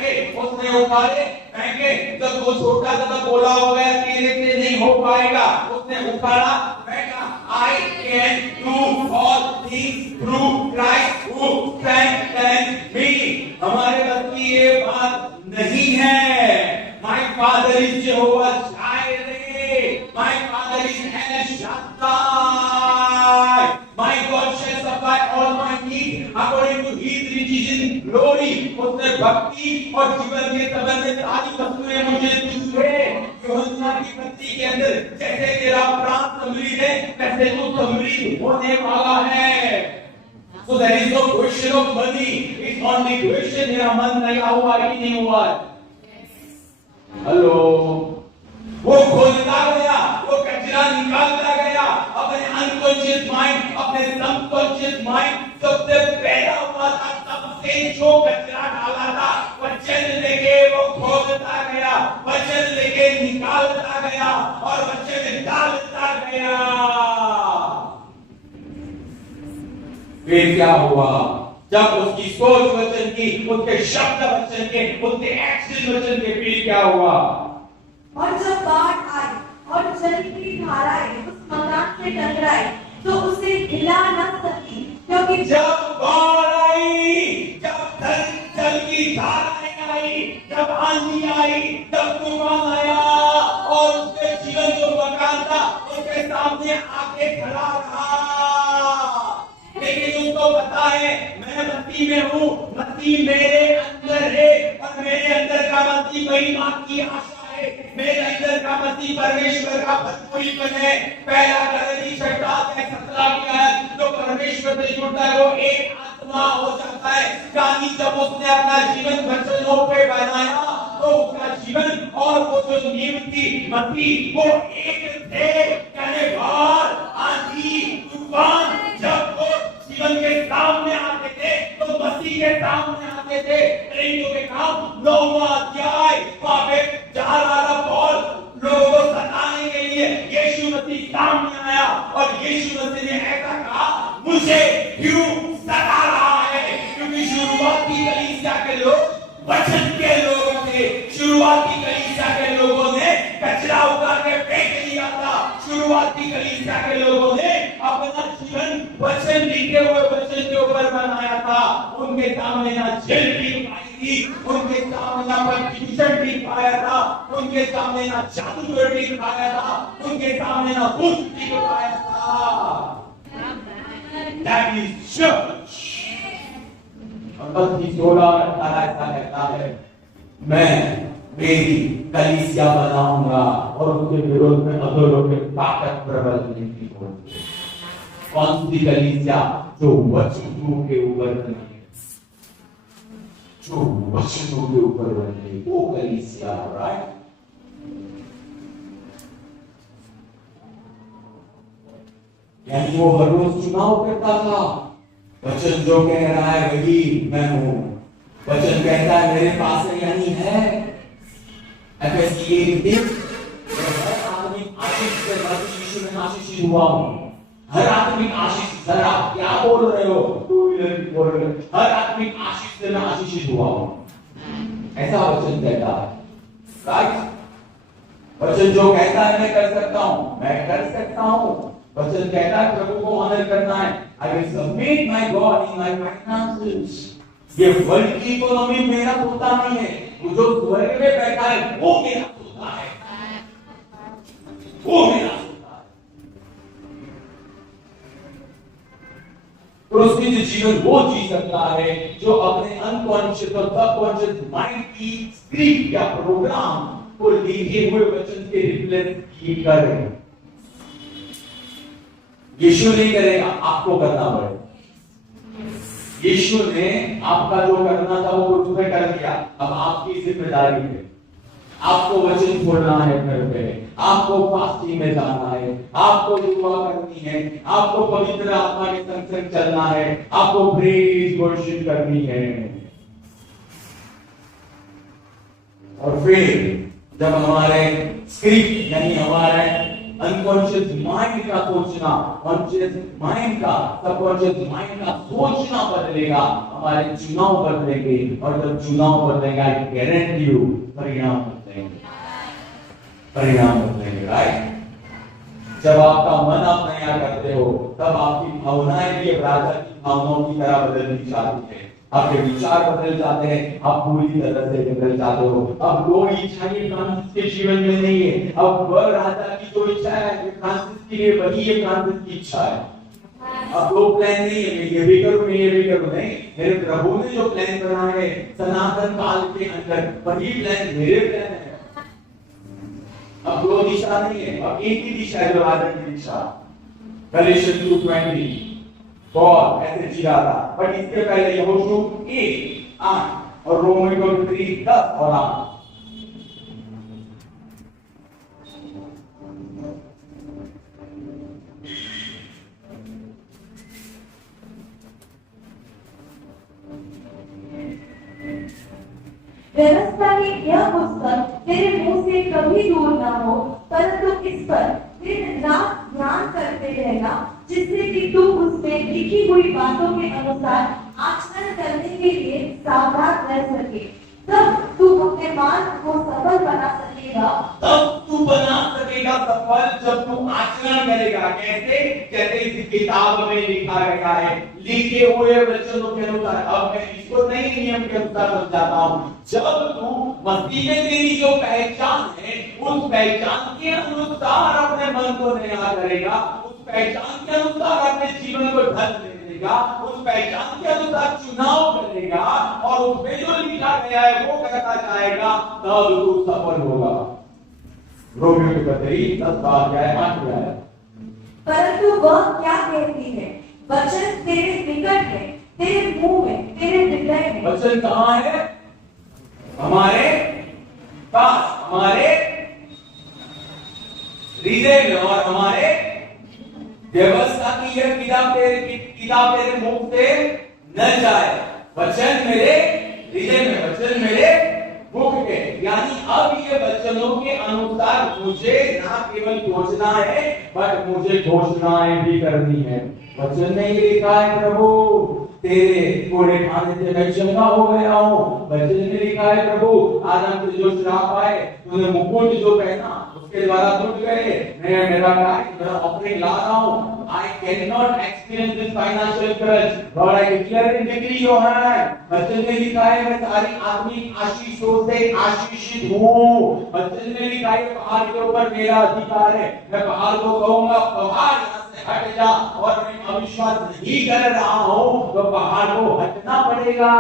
फेंके, उसने उठाए फेंके, जब वो छोटा सा बोला हो गया तेरे से नहीं हो पाएगा, उसने उखाड़ा फेंका। I can do all things through Christ who strengthens me। हमारे बस की ये बात नहीं है। My father is Jehovah Jireh, my father is El Shaddai, my God shall supply all my needs according to his riches in glory। उसने भक्ति और जीवन के संबंध में सारी वस्तुएं मुझे दी है। यूहन्ना की पत्री के अंदर जैसे तेरा प्राण समृद्ध है वैसे तू समृद्ध होने वाला है। So there is no question of money, it's only question मेरा मन लगा हुआ है कि नहीं हुआ है। हेलो, वो खोलता गया, वो कचरा निकालता गया अपने अनकॉन्शियस माइंड, अपने सबकॉन्शियस माइंड। सबसे पहला हुआ था, सबसे जो कचरा डाला था वचन लेके वो खोलता गया, वचन लेके निकालता गया और वचन डालता गया। फिर क्या हुआ? जब उसकी सोच वचन की, उसके शब्द वचन के, उसके एक्शन वचन के, फिर क्या हुआ? और जब बाढ़ आई और जल की धाराएं उस मकान से टकराई तो उसे हिला न सकी, क्योंकि जब बाढ़ आई, जब जल की धाराएं आई, जब आंधी आई, जब तूफान आया और उसके जीवन जो मकान था उसके सामने आके खड़ा रहा, लेकिन उसको पता है मैं मसीह में हूँ, मसीह मेरे अंदर है और मेरे अंदर का मसीह वही मां की आशा है, मेरे अंदर का मसीह परमेश्वर का भरपूरीपन है। पहला करनी 17 किया है, जो परमेश्वर से जुड़ता है वो एक आत्मा हो जाता है। यानी जब उसने अपना जीवन वचनों पे बनाया तो उसका जीवन और वो जो नींव थी मसीह वो एक थे। यानी बाढ़, आंधी, तूफान जब वो जीवन के सामने आते थे तो मसीह के सामने आते थे। प्रेरितों के काम 9वां अध्याय, वहां पे जा रहा पौल लोगों को सताने के लिए यीशु मसीह सामने आया और यीशु मसीह ने ऐसा कहा, मुझे क्यों सता रहा है? क्योंकि शुरुआती कलीसिया के लोग वचन के लोग थे, शुरुआती कलीसिया के लोगों ने कचरा उठा के फेंक दिया था, शुरुआती कलीसिया के लोगों ने अपना जीवन वचन लिखे हुए वचन के ऊपर बनाया था। उनके सामने ना जेल भी पाई थी, उनके सामने ना परसिक्यूशन भी पाया था, उनके सामने ना जादूगर भी पाया था, उनके सामने ना भूत भी पाया था। That is church। और 16 ऐसा कहता है, मैं मेरी कलीसिया बनाऊंगा और उसके विरोध में अधोलोक के ताकत प्रबल नहीं होगी। कौन सी कलीसिया? जो वचनों के ऊपर बनी है, जो वचनों के ऊपर बनी है, वो कलीसिया। राइट? यानी वो हर रोज चुनाव करता था, वचन जो कह रहा है वही मैं हूं, वचन कहता है मेरे पास है यानी है। एफएससी 1:3, हर आदमी आशीष से यीशु में आशीषित हुआ हूं। हर आदमी आशीष, सर आप क्या बोल रहे हो? बोल रहे हो, हर आदमी आशीष से मैं आशीषित हुआ हूं, ऐसा वचन कहता है। राइट? वचन जो कहता है मैं कर सकता हूं, मैं कर सकता हूं। वचन कहता है प्रभु को ऑनर करना है, I will submit my God in my finances. ये वर्ल्ड की इकोनॉमी मेरा होता नहीं है, जो स्वर्ग में बैठा है वो मेरा होता है, वो मेरा होता है। क्रूसिफिक्स जीवन वो जी सकता है जो अपने अनकॉन्शियस और सबकॉन्शियस माइंड की स्क्रिप्ट या प्रोग्राम को लिखे हुए वचन के रिफ्लेक्ट करे। यीशु नहीं करेगा, आपको करना पड़ेगा। यीशु ने आपका जो करना था वो तुम्हें कर दिया, अब आपकी जिम्मेदारी है। आपको वचन छोड़ना है घर पे, आपको फास्टिंग में जाना है, आपको दुआ करनी है, आपको पवित्र आत्मा के संग संग चलना है, आपको प्रेज वर्शिप करनी है। और फिर जब हमारे स्क्रिप्ट यानी हमारे अनकॉन्शियस माइंड का सोचना, कॉन्शियस माइंड का, सबकॉन्शियस माइंड का सोचना बदलेगा, हमारे चुनाव बदलेंगे, और जब चुनाव बदलेगा आई गारंटी यू परिणाम बदलेंगे, परिणाम बदलेंगे। राइट? जब आपका मन आप नया करते हो तब आपकी भावनाएं भी राजा की भावनाओं की तरह बदलनी चाहती है, आपके विचार बदल जाते हैं, आप पूरी तरह से बदल जाते हो। अब वो इच्छा ये फ्रांसिस के जीवन में नहीं है, अब वह राजा की जो इच्छा है फ्रांसिस के लिए वही है फ्रांसिस की इच्छा है। अब दो प्लान नहीं है, मैं ये भी करूं मैं ये भी करूं, नहीं, मेरे प्रभु ने जो प्लान बना है सनातन काल के अंदर वही प्लान मेरे प्लान है। अब दो दिशा नहीं है, अब एक ही दिशा है जो राजा की दिशा। गलातियन 2:20 पॉल ऐसे जी रहा था, बट इसके पहले यहोशू 1:8 और रोमियो 3:10 और 8। व्यवस्था की यह पुस्तक तेरे मुंह से कभी दूर न हो, परंतु इस पर दिन रात ध्यान करते रहना, जिससे कि तू उसमें लिखी हुई बातों के अनुसार आचरण करने के लिए सावधान रह सके। तब तू अपने मार्ग को सफल बना सकेगा। तब तू बना सकेगा सफल जब तू आचरण करेगा। कैसे? जैसे इस किताब में लिखा गया है, लिखे हुए वचनों के अनुसार। अब मैं इसको नए नियम के अनुसार समझाता हूँ। जब तू मसीह में तेरी जो पहचान है उस पहचान के अनुसार अपने मन को नया करेगा, उस पहचान के अनुसार अपने जीवन को ढंग देगा, उस पहचान के अनुसार चुनाव करेगा और उसमें जो लिखा गया है वो करता जाएगा, तब तू सफल होगा। रोमियो की पत्री 10:8। परंतु वह क्या कहती है? वचन तेरे निकट है, तेरे मुंह में, तेरे हृदय में। वचन कहाँ है? हमारे पास, हमारे हृदय में, और हमारे व्यवस्था की यह किताब तेरे मुंह से न जाए। वचन मेरे हृदय में, वचन मेरे मुख के। यानी अब ये वचनों के अनुसार मुझे ना केवल सोचना है बट मुझे घोषणाएं भी करनी है। वचन नहीं लिखा है प्रभु तेरे कोड़े खाने से मैं चंगा हो गया हूँ। वचन में लिखा है प्रभु आदम से जो श्राप आए तूने मुकुट जो पहना उसके द्वारा टूट गए। मेरा ऑफरिंग ला रहा हूँ। I cannot experience this financial crunch. Lord, I declare and decree your hand. वचन में लिखा है मैं सारी आत्मिक आशीषों से आशीषित हूँ। वचन में लिखा है पहाड़ के ऊपर मेरा अधिकार है। मैं पहाड़ को कहूँगा पहाड़ हट जा, और मैं अविश्वास नहीं कर रहा हूं तो पहाड़ को हटना पड़ेगा।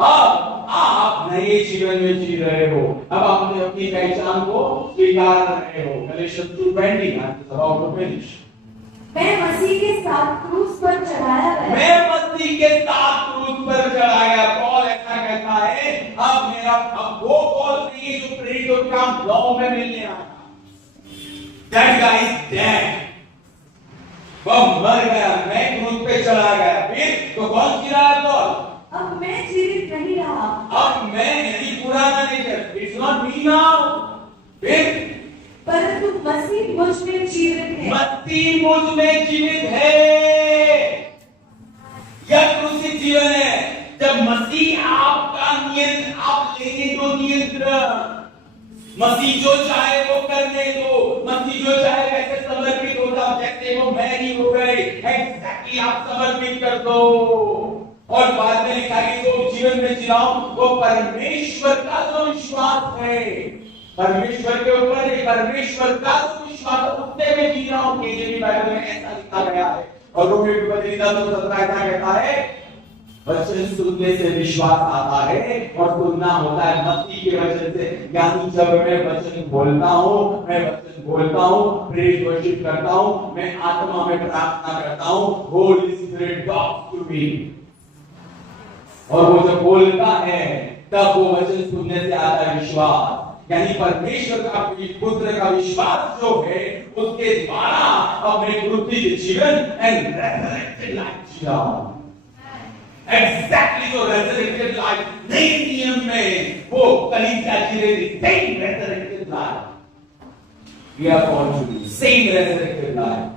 अब आप नए जीवन में जी रहे हो, अब आपने अपनी पहचान को स्वीकार रहे हो। गलातियन 2:20 मैं मसीह के साथ क्रूस पर चढ़ाया गया। मैं मसीह के साथ क्रूस पर चढ़ाया गया। पॉल ऐसा कहता है अब वो पॉल नहीं जो प्रेरितों का लॉ में मिलने आया। That guy is dead. वह मर गया, मैं क्रूस पे चढ़ा गया। फिर तो कौन जी रहा है पॉल? अब मैं जीवित नहीं रहा, अब मैं नहीं पुराना nature, it's not me now. फिर परंतु मसीह मुझ में जीवित है। मसीह मुझ में जीवित है। यह क्रूसित जीवन है जब मसीह आपका नियंत्रण, आप लेने दो नियंत्रण। मसीह जो चाहे वो करने दो, मसीह जो चाहे वैसे समर्पित हो जाओ जैसे वो मैरी हो गई, एग्जैक्टली आप समर्पित कर दो। और बाद में लिखा है जो जीवन में जिलाओ वो परमेश्वर का जो विश्वास है, परमेश्वर के ऊपर परमेश्वर का जो विश्वास उससे में जी रहा हूं। केजेवी बाइबल में ऐसा लिखा गया है। और रोमियो की पत्री 10:17 कहता है वचन सुनने से विश्वास आता है और सुनना होता है मसीह के वचन से। यानी जब मैं वचन बोलता हूँ, मैं वचन बोलता हूँ, प्रेज वर्शिप करता हूँ, मैं आत्मा में प्रार्थना करता हूँ, Holy Spirit talks to me. और वो जब बोलता है तब वो वचन सुनने से आता है विश्वास। यानी परमेश्वर का पुत्र का विश्वास जो है उसके द्वारा अब मैं क्रूसित जीवन एंड रेजरेक्टेड लाइफ जी रहा हूं। Exactly, so resurrected life नए नियम में वो कलीसिया जी रही same resurrected life. We are called to be same resurrected life.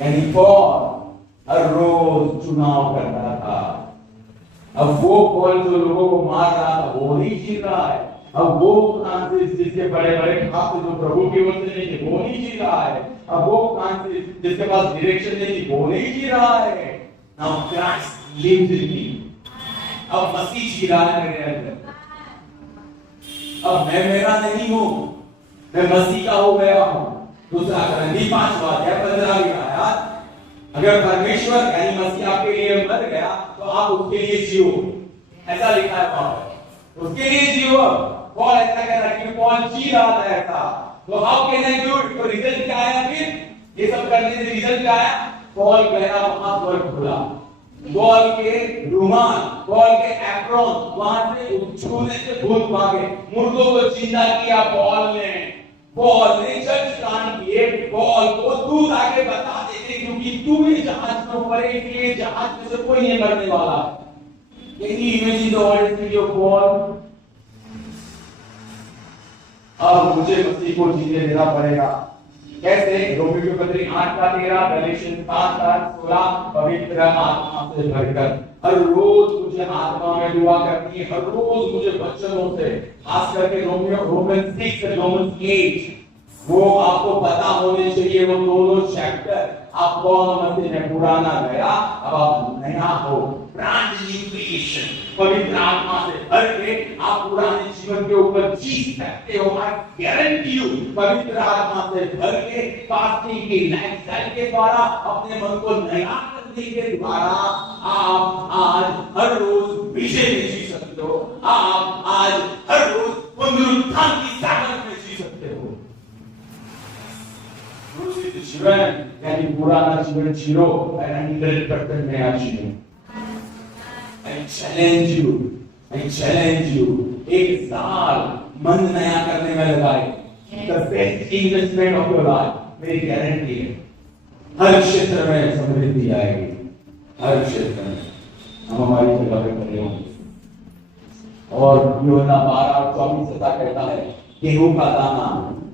यानी पॉल हर रोज चुनाव करता था। अब वो पॉल जो लोगों को मार रहा था वो नहीं जी रहा है। अब वो फ्रांसिस जिसके बड़े बड़े खास जो प्रभु की ओर से नहीं थे वो नहीं जी रहा है। अब वो फ्रांसिस जिसके पास डायरेक्शन नहीं थी वो नहीं जी रहा है। Now Christ lives in me. अब मसीह जी रहा है मेरे अंदर। अब मैं मेरा नहीं हूं, मैं मसीह का हो गया हूं। दूसरा करंदी 5:15 आया, अगर परमेश्वर यानी मसीह आपके लिए मर गया तो आप उसके लिए जियो, ऐसा लिखा है पॉल। उसके लिए जियो। पॉल ऐसा कह रहा है कि पॉल जी रहा था ऐसा। तो how can I do it? तो रिजल्ट क्या आया? फिर ये सब करने से रिजल्ट क्या आया? पॉल गया वहां स्वर्ग खुला, पॉल के रुमाल, पॉल के एप्रॉन वहां से छूने से भूत भागे, मुर्दों को जिंदा किया पॉल ने चर्च कांड किए। पॉल को दूध आके बता देते क्योंकि तू भी जहाज में ऊपर है, इसलिए जहाज में से कोई नहीं मरने वाला। Can you imagine the audacity of Paul? अब मुझे मसीह को जीने देना पड़ेगा। कैसे? रोमियो की पत्री 8:13, गलातियन 7:16, पवित्र आत्मा से भरकर। हर रोज मुझे आत्मा में दुआ करनी है, हर रोज मुझे वचनों से, खास करके रोमन 6 और रोमन 8 वो आपको पता होने चाहिए। वो दोनों चैप्टर आप कौन मसीह में पुराना गया, अब आप नया हो, ब्रांड न्यू क्रिएशन। पवित्र आत्मा से भर के आप पुराने जीवन के ऊपर जी सकते हो। आई गारंटी यू, पवित्र आत्मा से भर के फास्टिंग की लाइफस्टाइल के द्वारा, अपने मन को नया करने के द्वारा आप आज हर रोज विजय में जी सकते हो। आप आज हर रोज पुनरुत्थान की ताकत में जी सकते हो। जीवन यानी पुराना जीवन जीरो, 100% नया जीवन। I challenge you, एक साल मन नया करने में लगाए। The best investment of your life, मेरी गारंटी है। हर क्षेत्र में समृद्धि आएगी, हर क्षेत्र में हम हमारी जगह पे खड़े होंगे। और यूहन्ना 12:24 ऐसा कहता है, गेहूं का दाना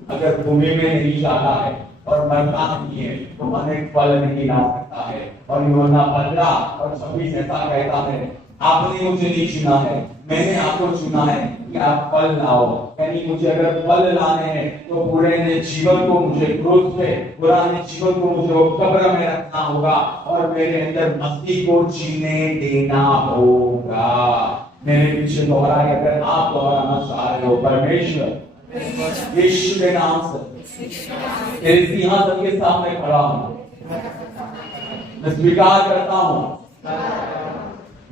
अगर भूमि में नहीं जाता है और मरता नहीं है तो अनेक फल नहीं ला सकता है। और यूहन्ना 15:26 ऐसा कहता है, आपने मुझे नहीं चुना है, मैंने आपको चुना है कि आप फल लाओ। यानी मुझे अगर फल लाने हैं तो पुराने जीवन को मुझे क्रूस पे, पुराने जीवन को मुझे कब्र में रखना होगा और मेरे अंदर मसीह को जीने देना होगा। मेरे पीछे दोहराए, अगर आप दोहराना चाह रहे हो, परमेश्वर यीशु के नाम से तेरे सिंहासन के सामने खड़ा हूं, मैं स्वीकार करता हूं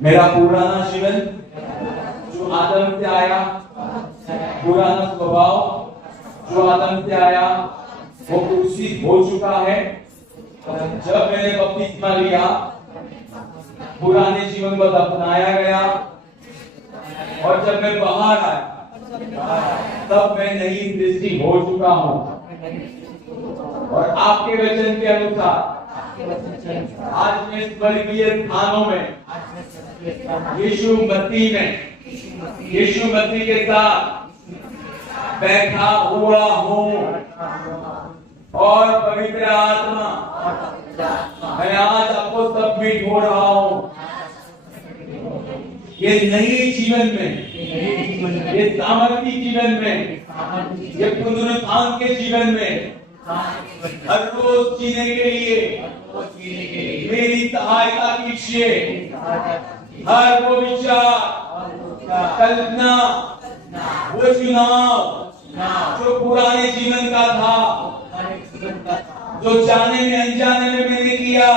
मेरा पुराना जीवन जो आदम से आया, पुराना स्वभाव जो आदम से आया वो क्रूसित हो चुका है। जब मैंने बपतिस्मा लिया, पुराने जीवन को दफनाया गया और जब मैं बाहर आया तब मैं नई सृष्टि हो चुका हूं। और आपके वचन के अनुसार आज मैं स्वर्गीय स्थानों में यीशु मसीह के साथ बैठा हुआ हूँ। और पवित्र आत्मा मैं आज आपको सबमिट हो रहा हूँ। ये नए जीवन में, ये सामर्थी जीवन में, ये पुनरुत्थान के जीवन में हर रोज जीने के लिए मेरी सहायता कीजिए। हर वो विचार, कल्पना, वो चुनाव जो पुराने जीवन का था, जो जाने में अनजाने में मैंने किया,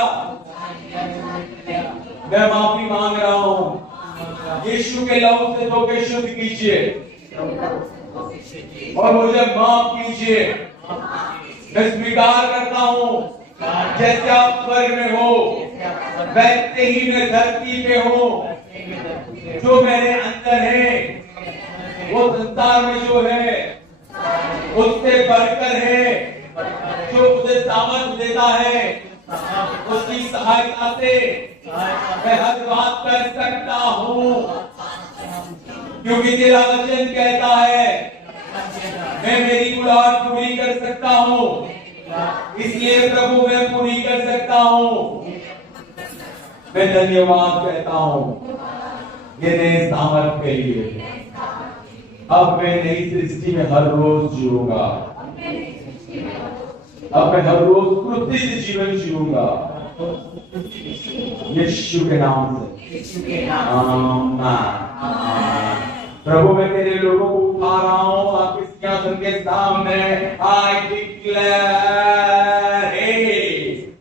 मैं माफी मांग रहा हूँ। यीशु के लहू से धो के शुद्ध कीजिए और मुझे माफ कीजिए। मैं स्वीकार करता हूँ जैसे आप स्वर्ग में हो वैसे ही मैं धरती पे हूँ। जो मेरे अंदर है वो संसार में जो है उससे बढ़कर है। जो मुझे सामर्थ देता है उसकी सहायता से मैं हर बात कर सकता हूँ, क्योंकि तेरा वचन कहता है मैं मेरी मुराद पूरी कर सकता हूँ, इसलिए प्रभु मैं पूरी कर सकता हूँ। मैं धन्यवाद कहता हूँ ये नए सामर्थ के लिए। अब मैं नई सृष्टि में हर रोज जीऊंगा, अब मैं हर रोज क्रूसित जीवन जीऊंगा यीशु के नाम से। आमीन। प्रभु मैं तेरे लोगों को उठा रहा हूँ आपके सिंहासन के सामने। I declare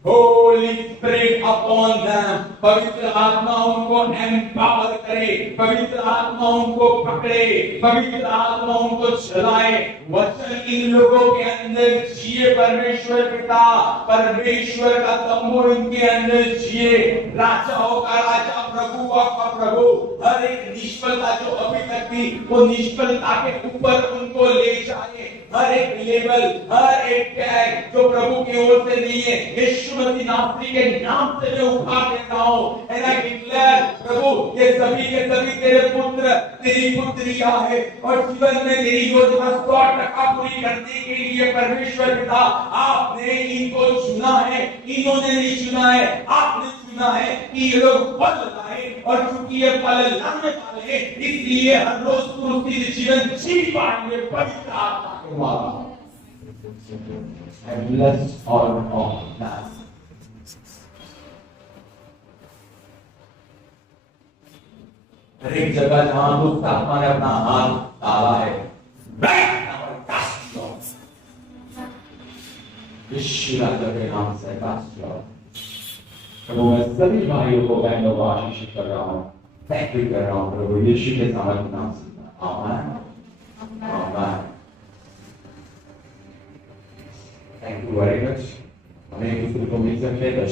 Holi spirit upon them. पवित्र आत्मा उनको एम्पावर करे, पवित्र आत्मा उनको पकड़े, पवित्र आत्मा उनको चलाए। वचन इन लोगों के अंदर जिए, परमेश्वर पिता, परमेश्वर का तंबू इनके अंदर जिए। राजाओं का राजा, प्रभुओं का प्रभु, हर एक निष्फलता जो अभी तक थी वो निष्फलता के ऊपर उनको ले जाए। हर एक लेवल, हर एक टैग जो प्रभु की ओर से नहीं है, यीशु मसीह नासरी के नाम से मैं उठा देता हूं। एंड आई डिक्लेयर प्रभु ये सभी के सभी तेरे पुत्र, तेरी पुत्रियां है और जीवन में तेरी योजना 100% पूरी करने के लिए परमेश्वर पिता आपने इनको चुना है। इन्होंने नहीं चुना है, आपने चुना है कि ये लोग फल लाए, और चूंकि ये फल लाने वाले हैं इसलिए हर रोज क्रूसित जीवन जी पाएंगे पवित्र आत्मा के द्वारा। And bless all of us. हर एक जगह जहां दुष्ट आत्मा ने अपना हाथ डाला है, यीशु के नाम से कास्ट जाओ। प्रभु मैं सभी भाइयों को बहनों को आशीषित कर रहा हूँ, थैंक यू कर रहा हूँ प्रभु यीशु के नाम से। आमीन आमीन। Thank you very much. हमें एक दूसरे को मिल सकते हैं।